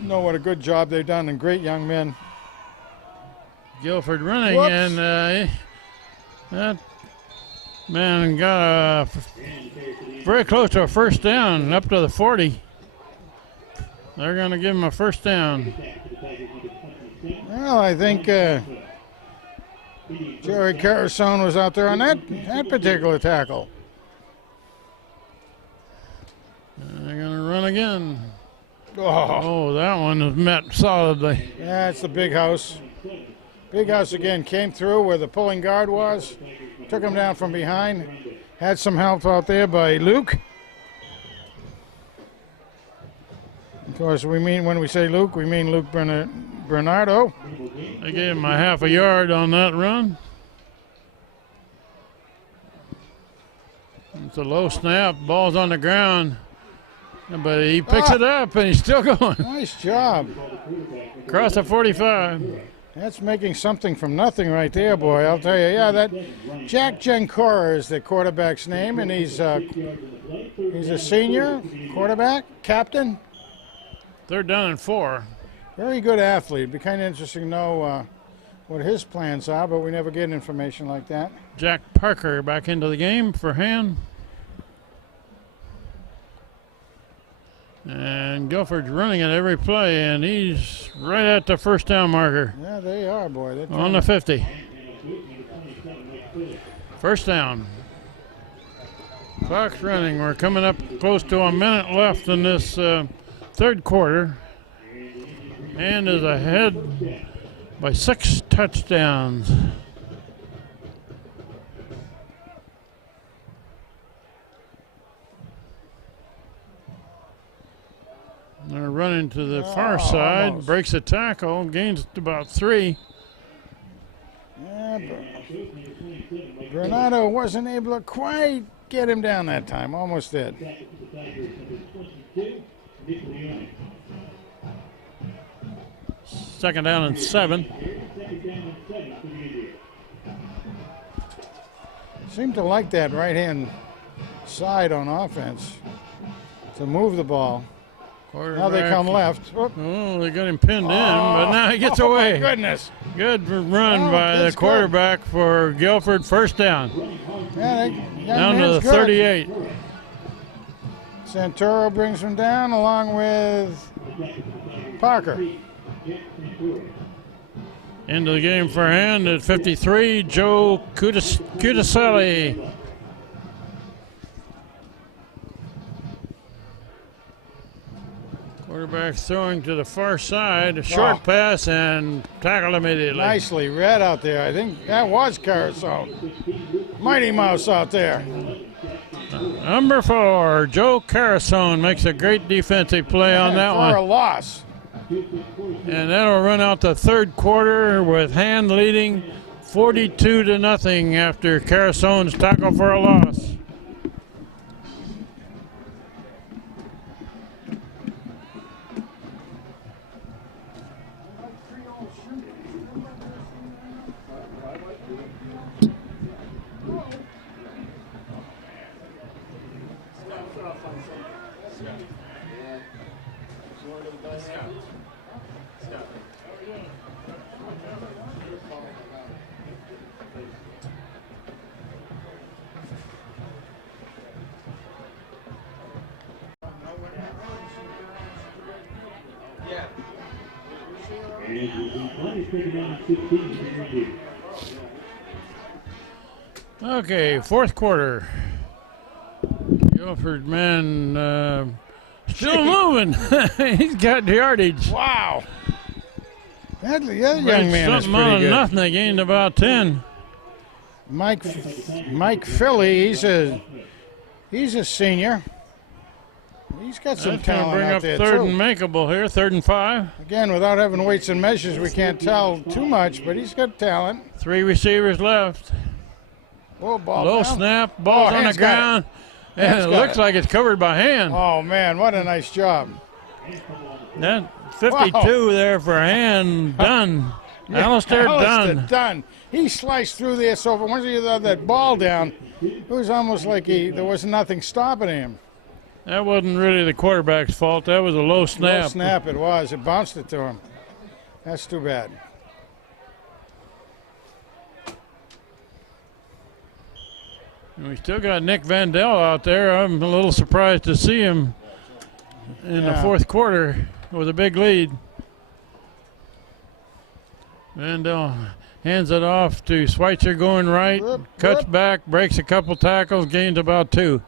know what a good job they've done, and great young men. Guilford running, Whoops. and that man got very close to a first down, up to the 40. They're going to give him a first down. Well, I think Jerry Carasone was out there on that particular tackle. And they're going to run again. Oh, Oh, that one is met solidly. yeah, it's the big house. Big house again came through where the pulling guard was, took him down from behind. Had some help out there by Luke. Of course, when we say Luke, we mean Luke Bernardo. They gave him a half a yard on that run. It's a low snap, ball's on the ground, but he picks it up and he's still going. Nice job. Across the 45. That's making something from nothing right there, boy. I'll tell you. Yeah, that Jack Gencora is the quarterback's name, and he's a senior quarterback, captain. Third down and 4. Very good athlete. It'd be kind of interesting to know what his plans are, but we never get information like that. Jack Parker back into the game for Hand. And Guilford's running it every play, and he's right at the first down marker. Yeah, they are, boy. They're On the 50. First down. Clock's running. We're coming up close to a minute left in this third quarter. And is ahead by 6 touchdowns. They're running to the far side, almost. breaks a tackle, gains about 3. Yeah, but Bernardo wasn't able to quite get him down that time. Almost did. Second down and 7. Seemed to like that right-hand side on offense to move the ball. Now they come left. Whoop. Oh, they got him pinned in, but now he gets away. My goodness. Good run Oh, by the that's good. quarterback for Guilford. First down. Yeah, young Down to the man's good. 38. Santoro brings him down along with Parker. Into the game for Hand at 53, Joe Cudaselli. Quarterback throwing to the far side, a short pass, and tackled immediately. Nicely read out there. I think that was Carousel. Mighty Mouse out there. Number 4, Joe Carasone makes a great defensive play on that for a one. loss. And that'll run out the third quarter with Hand leading 42-0 after Carasone's tackle for a loss. Okay, fourth quarter. Guilford man still moving. He's got the yardage. Wow. That young man is something pretty on good. nothing. They gained about 10. Mike Philly, he's a senior. He's got some That's going to talent bring out up there third too. and makeable here, 3rd and 5. Again, without having weights and measures, we can't tell too much, but he's got talent. 3 receivers left. Oh, ball Low down. snap, ball's on the Hand's got it. ground, and Hand's it got looks it. like it's covered by Hand. Oh man, what a nice job! That 52 there for Hand, done. Alistair Dunn. He sliced through there, so once he got that ball down, it was almost like there was nothing stopping him. That wasn't really the quarterback's fault. That was a low snap. Low snap it was. It bounced it to him. That's too bad. And we still got Nick Vandell out there. I'm a little surprised to see him in the fourth quarter with a big lead. Vandell hands it off to Schweitzer going right, cuts back, breaks a couple tackles, gains about 2.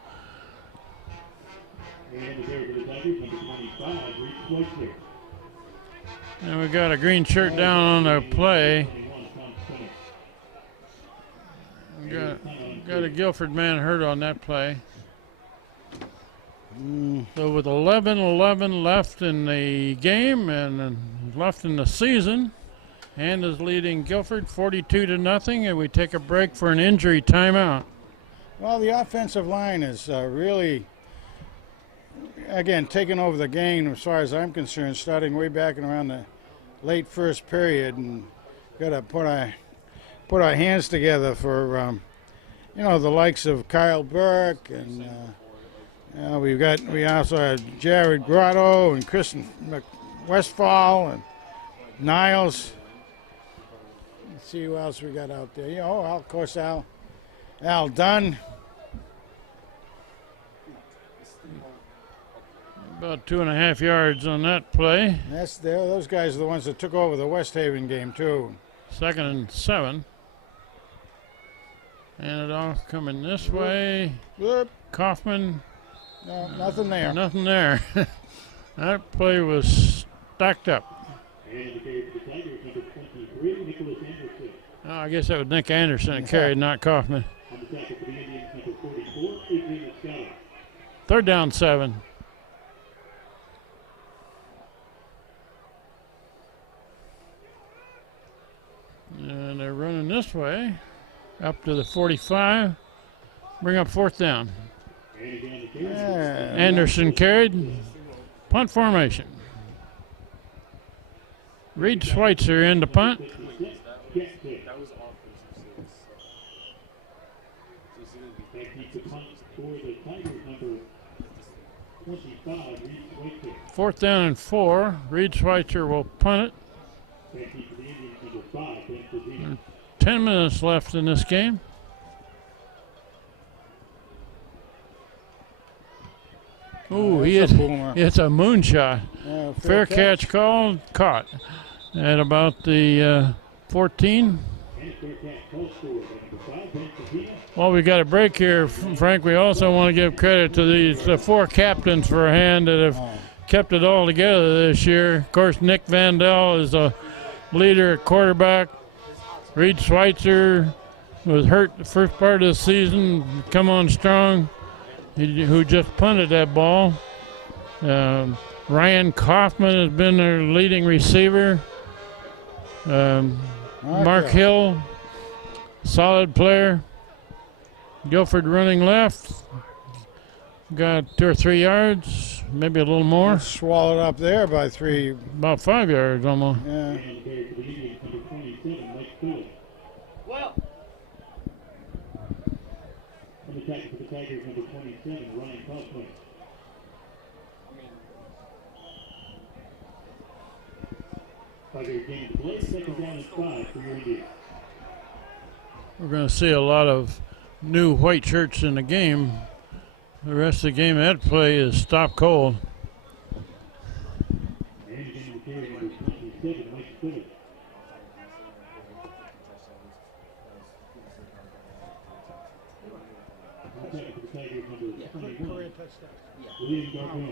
And we got a green shirt down on the play. Got a Guilford man hurt on that play. So with 11-11 left in the game and left in the season, Hand is leading Guilford 42-0, and we take a break for an injury timeout. Well, the offensive line is really, again, taking over the game as far as I'm concerned, starting way back in around the late first period, and got to put our hands together for the likes of Kyle Burke, and we also have Jared Grotto and Kristen Westfall and Niles. Let's see who else we got out there. Of course, Al Dunn. About 2.5 yards on that play. Those guys are the ones that took over the West Haven game too. 2nd and 7. And it off coming this way. Whoop. Kaufman. No, nothing there. Nothing there. That play was stacked up. Oh, I guess that was Nick Anderson that carried, not Kaufman. 3rd down 7. And they're running this way up to the 45. Bring up 4th down. Anderson carried. Punt formation. Reed Schweitzer in to punt. Fourth down and 4. Reed Schweitzer will punt it. 10 minutes left in this game. Ooh, it's a moonshot. Fair catch called, caught at about the 14. While we got a break here, Frank, we also want to give credit to the 4 captains for a hand that have kept it all together this year. Of course, Nick Vandell is a leader at quarterback. Reed Schweitzer was hurt the first part of the season, come on strong, who just punted that ball. Ryan Kaufman has been their leading receiver. Mark Hill, solid player. Guilford running left. Got 2 or 3 yards, maybe a little more. Swallowed up there by 3. About 5 yards almost. Yeah. Well. On the tackle for the Tigers, number 27, Ryan Kaufman. Tigers gain play, second down and 5 for your Indians. We're going to see a lot of new white shirts in the game. The rest of the game at play is stop cold.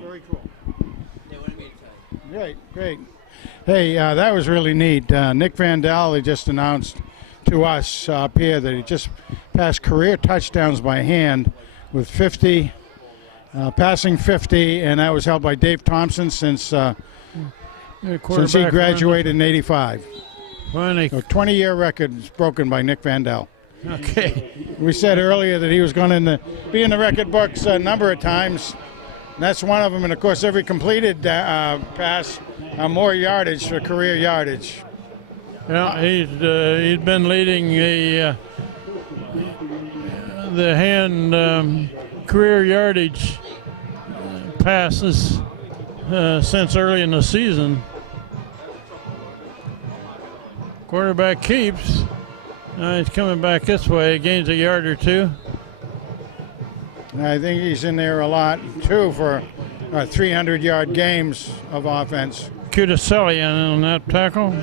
Very cool. Great. Hey, that was really neat. Nick Vandell, he just announced to us up here that he just passed career touchdowns by hand with 50, passing 50, and that was held by Dave Thompson since he graduated in '85. A 20-year record is broken by Nick Vandell. Okay. We said earlier that he was going to be in the record books a number of times. And that's one of them, and of course every completed pass, more yardage for career yardage. Yeah, he's been leading the hand career yardage passes since early in the season. Quarterback keeps. He's coming back this way, gains a yard or 2. I think he's in there a lot too for 300-yard games of offense. Cudaselli on that tackle.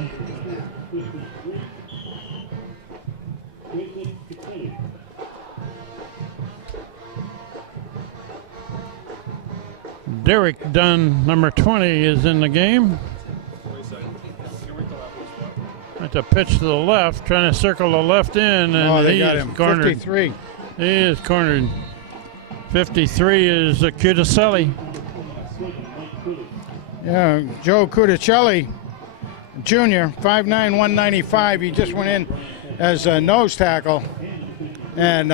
Derek Dunn, number 20, is in the game. That's a pitch to the left, trying to circle the left end, and they got him. Cornered. 53. He is cornered. 53 is Cudaselli. Yeah, Joe Cudaselli, Jr., 5'9", 195. He just went in as a nose tackle and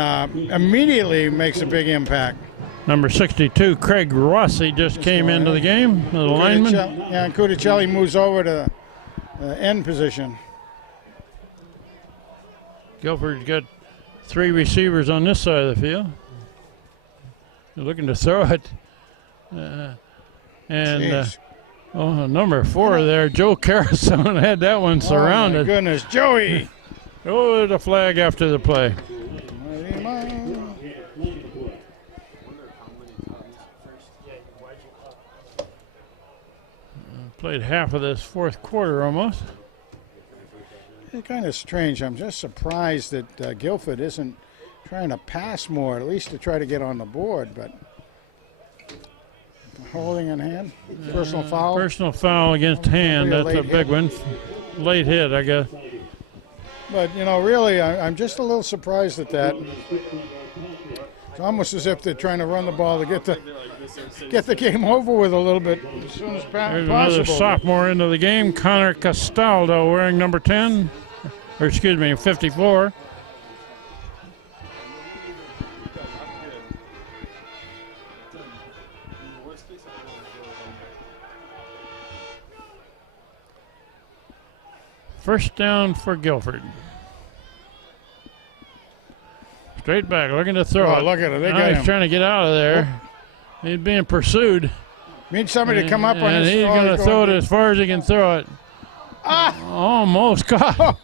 immediately makes a big impact. Number 62, Craig Rossi, just came into the game, the lineman. Yeah, Cudaselli moves over to the end position. Guilford's got 3 receivers on this side of the field. They're looking to throw it. Number 4 there, Joe Carasone had that one surrounded. Oh, my goodness, Joey. Oh, the flag after the play. Played half of this fourth quarter almost. It's kind of strange. I'm just surprised that Guilford isn't trying to pass more, at least to try to get on the board. But holding in hand, personal foul. Personal foul against hand. That's a big one. Late hit, I guess. But really, I'm just a little surprised at that. It's almost as if they're trying to run the ball to get the game over with a little bit as soon as possible. There's another sophomore into the game, Connor Castaldo, wearing number 10, or excuse me, 54. First down for Guilford. Straight back, looking to throw it. Look at it. They now got he's him. trying to get out of there. He's being pursued. Need somebody to come up on and his. he's going to throw it as far as he can throw it. Almost caught.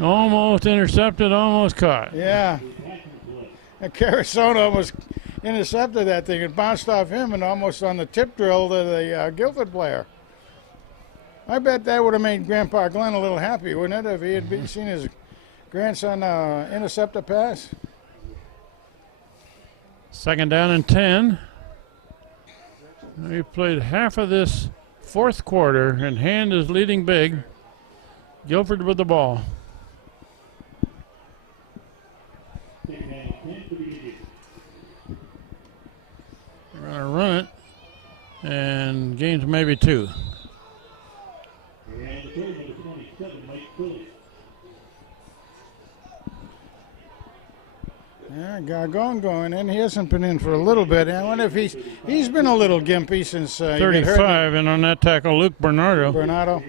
Almost intercepted, almost caught. Yeah. And Carasone almost intercepted that thing. It bounced off him and almost on the tip drill to the Guilford player. I bet that would have made Grandpa Glenn a little happy, wouldn't it, if he had seen his grandson intercept a pass? Second down and 10. We played half of this fourth quarter, and Hand is leading big. Guilford with the ball. Second half, 10 to begin. They're going to run it, and gains maybe 2. And the third, number 27, Mike Phillips. Yeah, Gargon going in. He hasn't been in for a little bit. I wonder if he's been a little gimpy since he got hurt. 35, and on that tackle, Luke Bernardo. Bernardo.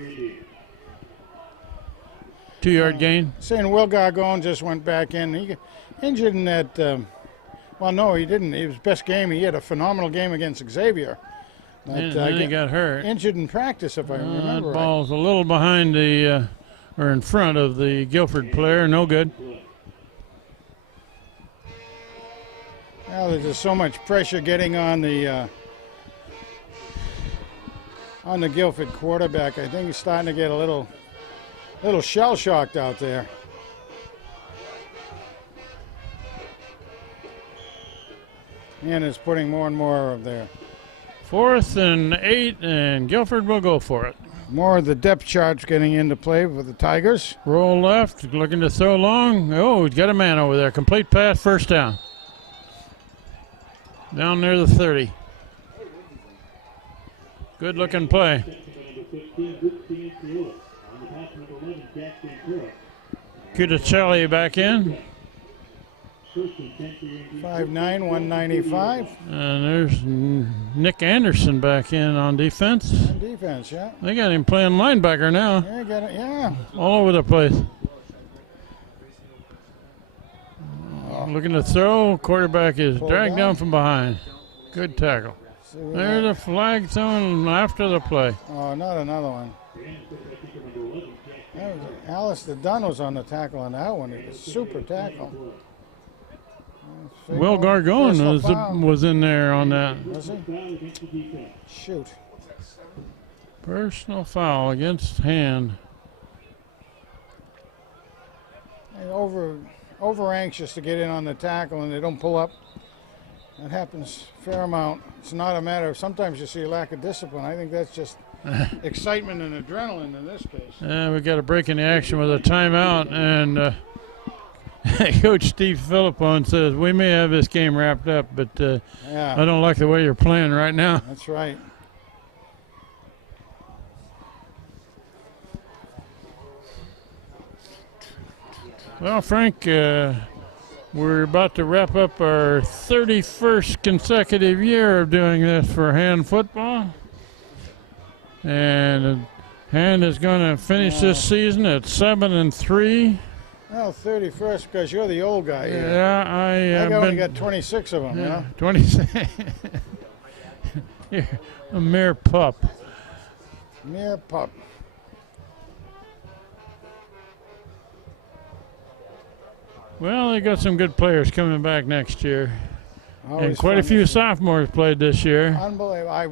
2-yard gain. Saying Will Gargon just went back in. He got injured in that. Well, no, he didn't. It was best game. He had a phenomenal game against Xavier. But, And then he got hurt. Injured in practice, if I remember That right. ball's a little behind the, or in front of the Guilford player. No good. Well, there's just so much pressure getting on the Guilford quarterback. I think he's starting to get a little shell-shocked out there. And is putting more and more of their 4th and 8, and Guilford will go for it. more of the depth charts getting into play for the Tigers. Roll left, looking to throw long. Oh, he's got a man over there. Complete pass, first down. Down near the 30. Good looking play. Cuticelli back in. 5'9", 195. And there's Nick Anderson back in on defense. On defense, yeah. They got him playing linebacker now. Yeah, got it. Yeah. All over the place. Looking to throw. Quarterback is dragged down from behind. Good tackle. There's a flag thrown after the play. Oh, not another one. Alistair Dunn was on the tackle on that one. It was a super tackle. Will Gargon was in there on that. Was he? Shoot. Personal foul against Hand. They're over anxious to get in on the tackle and they don't pull up. That happens a fair amount. It's not a matter of, sometimes you see a lack of discipline. I think that's just excitement and adrenaline in this case. And we got a break in the action with a timeout, and Coach Steve Philippone says we may have this game wrapped up, but Yeah, I don't like the way you're playing right now. that's right. Well, Frank, we're about to wrap up our 31st consecutive year of doing this for Hand football. And Hand is going to finish this season at 7-3. Well, 31st because you're the old guy here. Yeah, I only got 26 of them, you know? 26. You're a mere pup. Mere pup. Well, they got some good players coming back next year. Always And quite a fun few to see. sophomores played this year. Unbelievable. I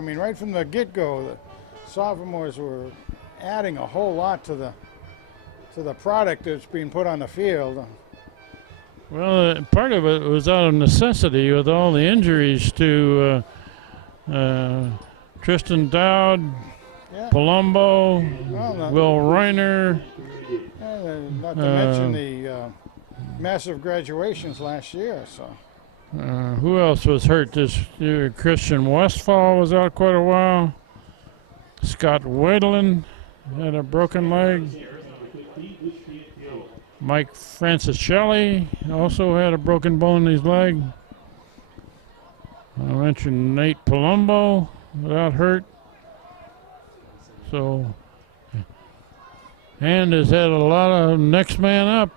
mean, right from the get-go, the sophomores were adding a whole lot to the product that's being put on the field. Well, part of it was out of necessity with all the injuries to Tristan Dowd, Yeah. Palumbo, Well, Will Reiner. Not to mention the massive graduations last year. So Who else was hurt this year? Christian Westfall was out quite a while. Scott Wadlin had a broken leg. Mike Francischelli also had a broken bone in his leg. I mentioned Nate Palumbo without hurt. So, Hand has had a lot of next man up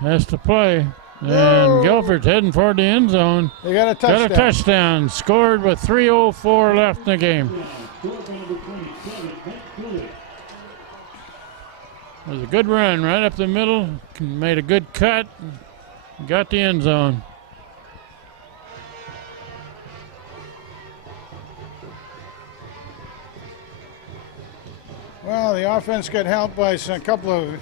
has to play. And Guilford's heading for the end zone. they got a touchdown. Got a touchdown. Scored with 3:04 left in the game. It was a good run right up the middle. Made a good cut. Got the end zone. Well, the offense got helped by a couple of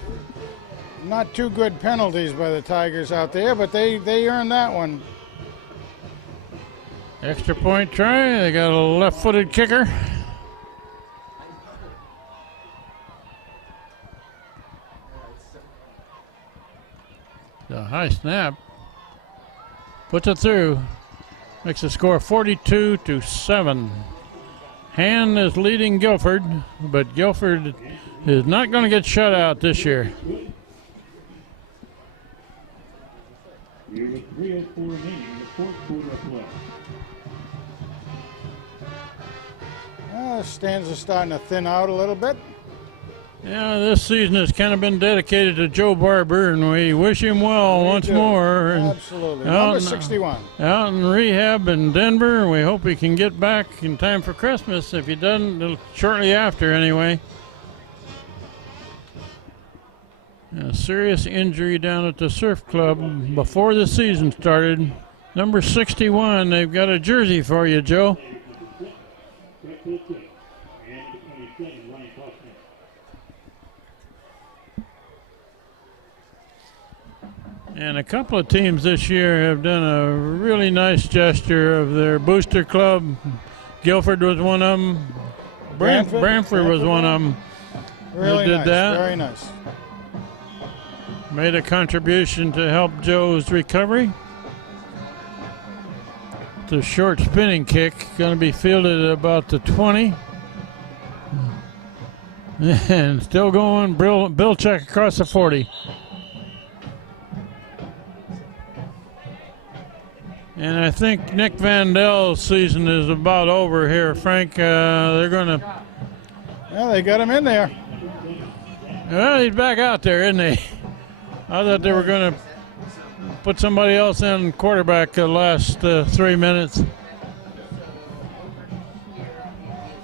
not too good penalties by the Tigers out there, but they earned that one. Extra point try. They got a left-footed kicker. The high snap. Puts it through. Makes the score 42-7. Hand is leading Guilford, but Guilford is not going to get shut out this year. We have a 3:04 remaining in the fourth quarter of play. Stands are starting to thin out a little bit. Yeah, this season has kind of been dedicated to Joe Barber, and we wish him well once more. And Absolutely. Number 61. Out in rehab in Denver, and we hope he can get back in time for Christmas. If he doesn't, shortly after anyway. A serious injury down at the Surf Club before the season started. Number 61, they've got a jersey for you, Joe. And a couple of teams this year have done a really nice gesture of their booster club. Guilford was one of them. Brantford was one of them. Really did nice, that. very nice. Made a contribution to help Joe's recovery. The short spinning kick going to be fielded at about the 20. And still going, Bill check across the 40. And I think Nick Vandel's season is about over here, Frank. They're going to... Well, they got him in there. Well, he's back out there, isn't he? I thought they were going to put somebody else in quarterback the last 3 minutes.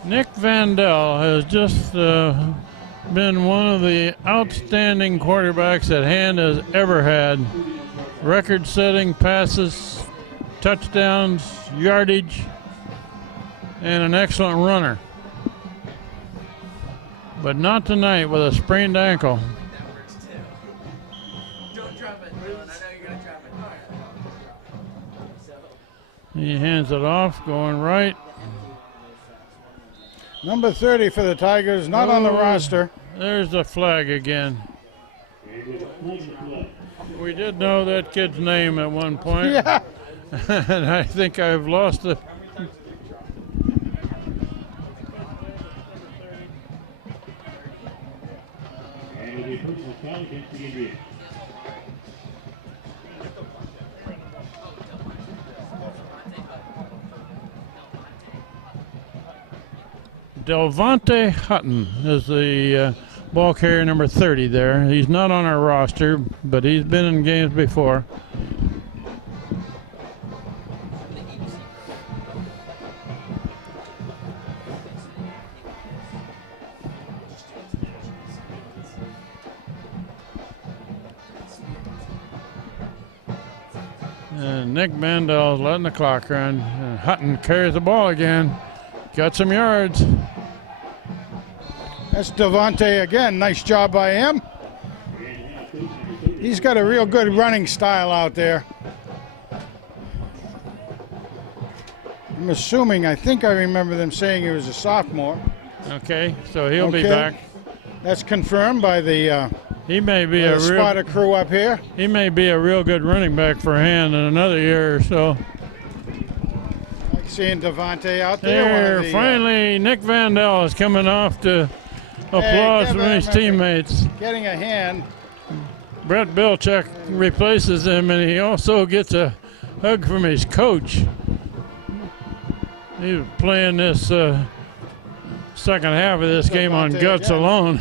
Nick Vandel has just been one of the outstanding quarterbacks that Hand has ever had. Record-setting passes, touchdowns, yardage, and an excellent runner. But not tonight with a sprained ankle. He hands it off, going right. Number 30 for the Tigers, not on the roster. There's the flag again. We did know that kid's name at one point. Yeah. And I think I've lost it. And it'll be a personal foul against the Indians. Delvante Hutton is the ball carrier, number 30 there. He's not on our roster, but he's been in games before. And Nick Mandel's letting the clock run. And Hutton carries the ball again. Got some yards. That's Devontae again. Nice job by him. He's got a real good running style out there. I'm assuming, I think I remember them saying he was a sophomore. Okay, so he'll be back. That's confirmed by the He may be a real spotter crew up here. He may be a real good running back for Hand in another year or so. Like seeing Devontae out there. There, finally, Nick Vandel is coming off to applause from his teammates. Getting a hand. Brett Bilchuk replaces him, and he also gets a hug from his coach. He was playing this second half of this game on guts alone.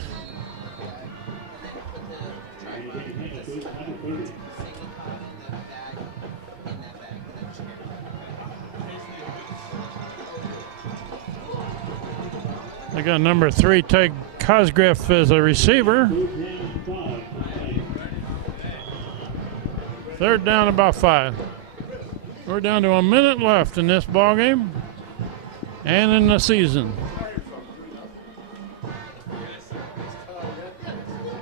They got number 3, Tig Cosgriff, as a receiver. Third down, about 5. We're down to a minute left in this ball game and in the season.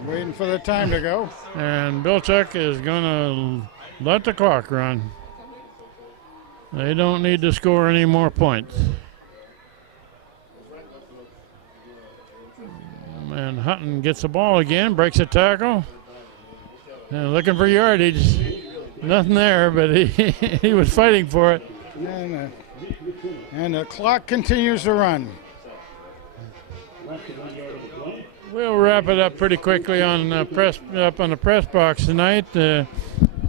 Waiting for the time to go. And Bilchuk is going to let the clock run. They don't need to score any more points. And Hutton gets the ball again, breaks a tackle. And looking for yardage. Nothing there, but he was fighting for it. And the clock continues to run. We'll wrap it up pretty quickly on the press box tonight. The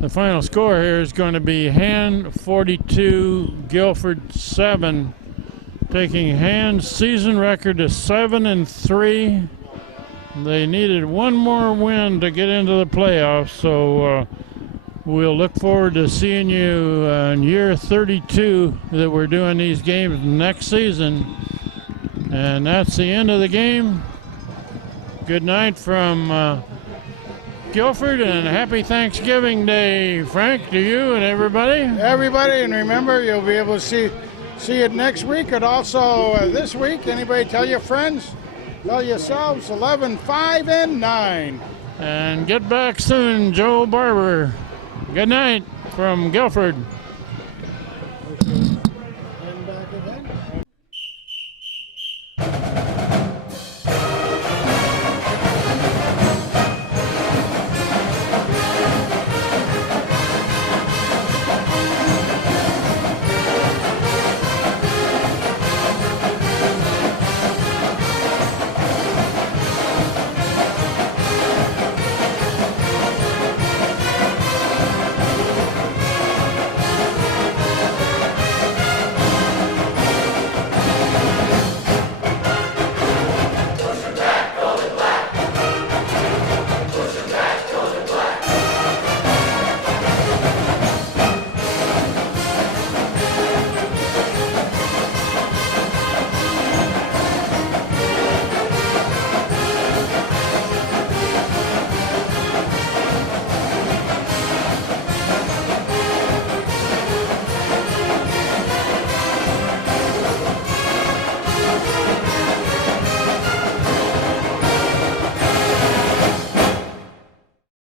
final score here is going to be Hand 42, Guilford 7, taking Hand's season record to 7-3. They needed one more win to get into the playoffs, so we'll look forward to seeing you in year 32 that we're doing these games next season. And that's the end of the game. Good night from Guilford, and happy Thanksgiving Day, Frank, to you and everybody. Everybody, and remember, you'll be able to see it next week, and also this week. Anybody tell your friends? Tell yourselves 11, 5, and 9. And get back soon, Joe Barber. Good night from Guilford.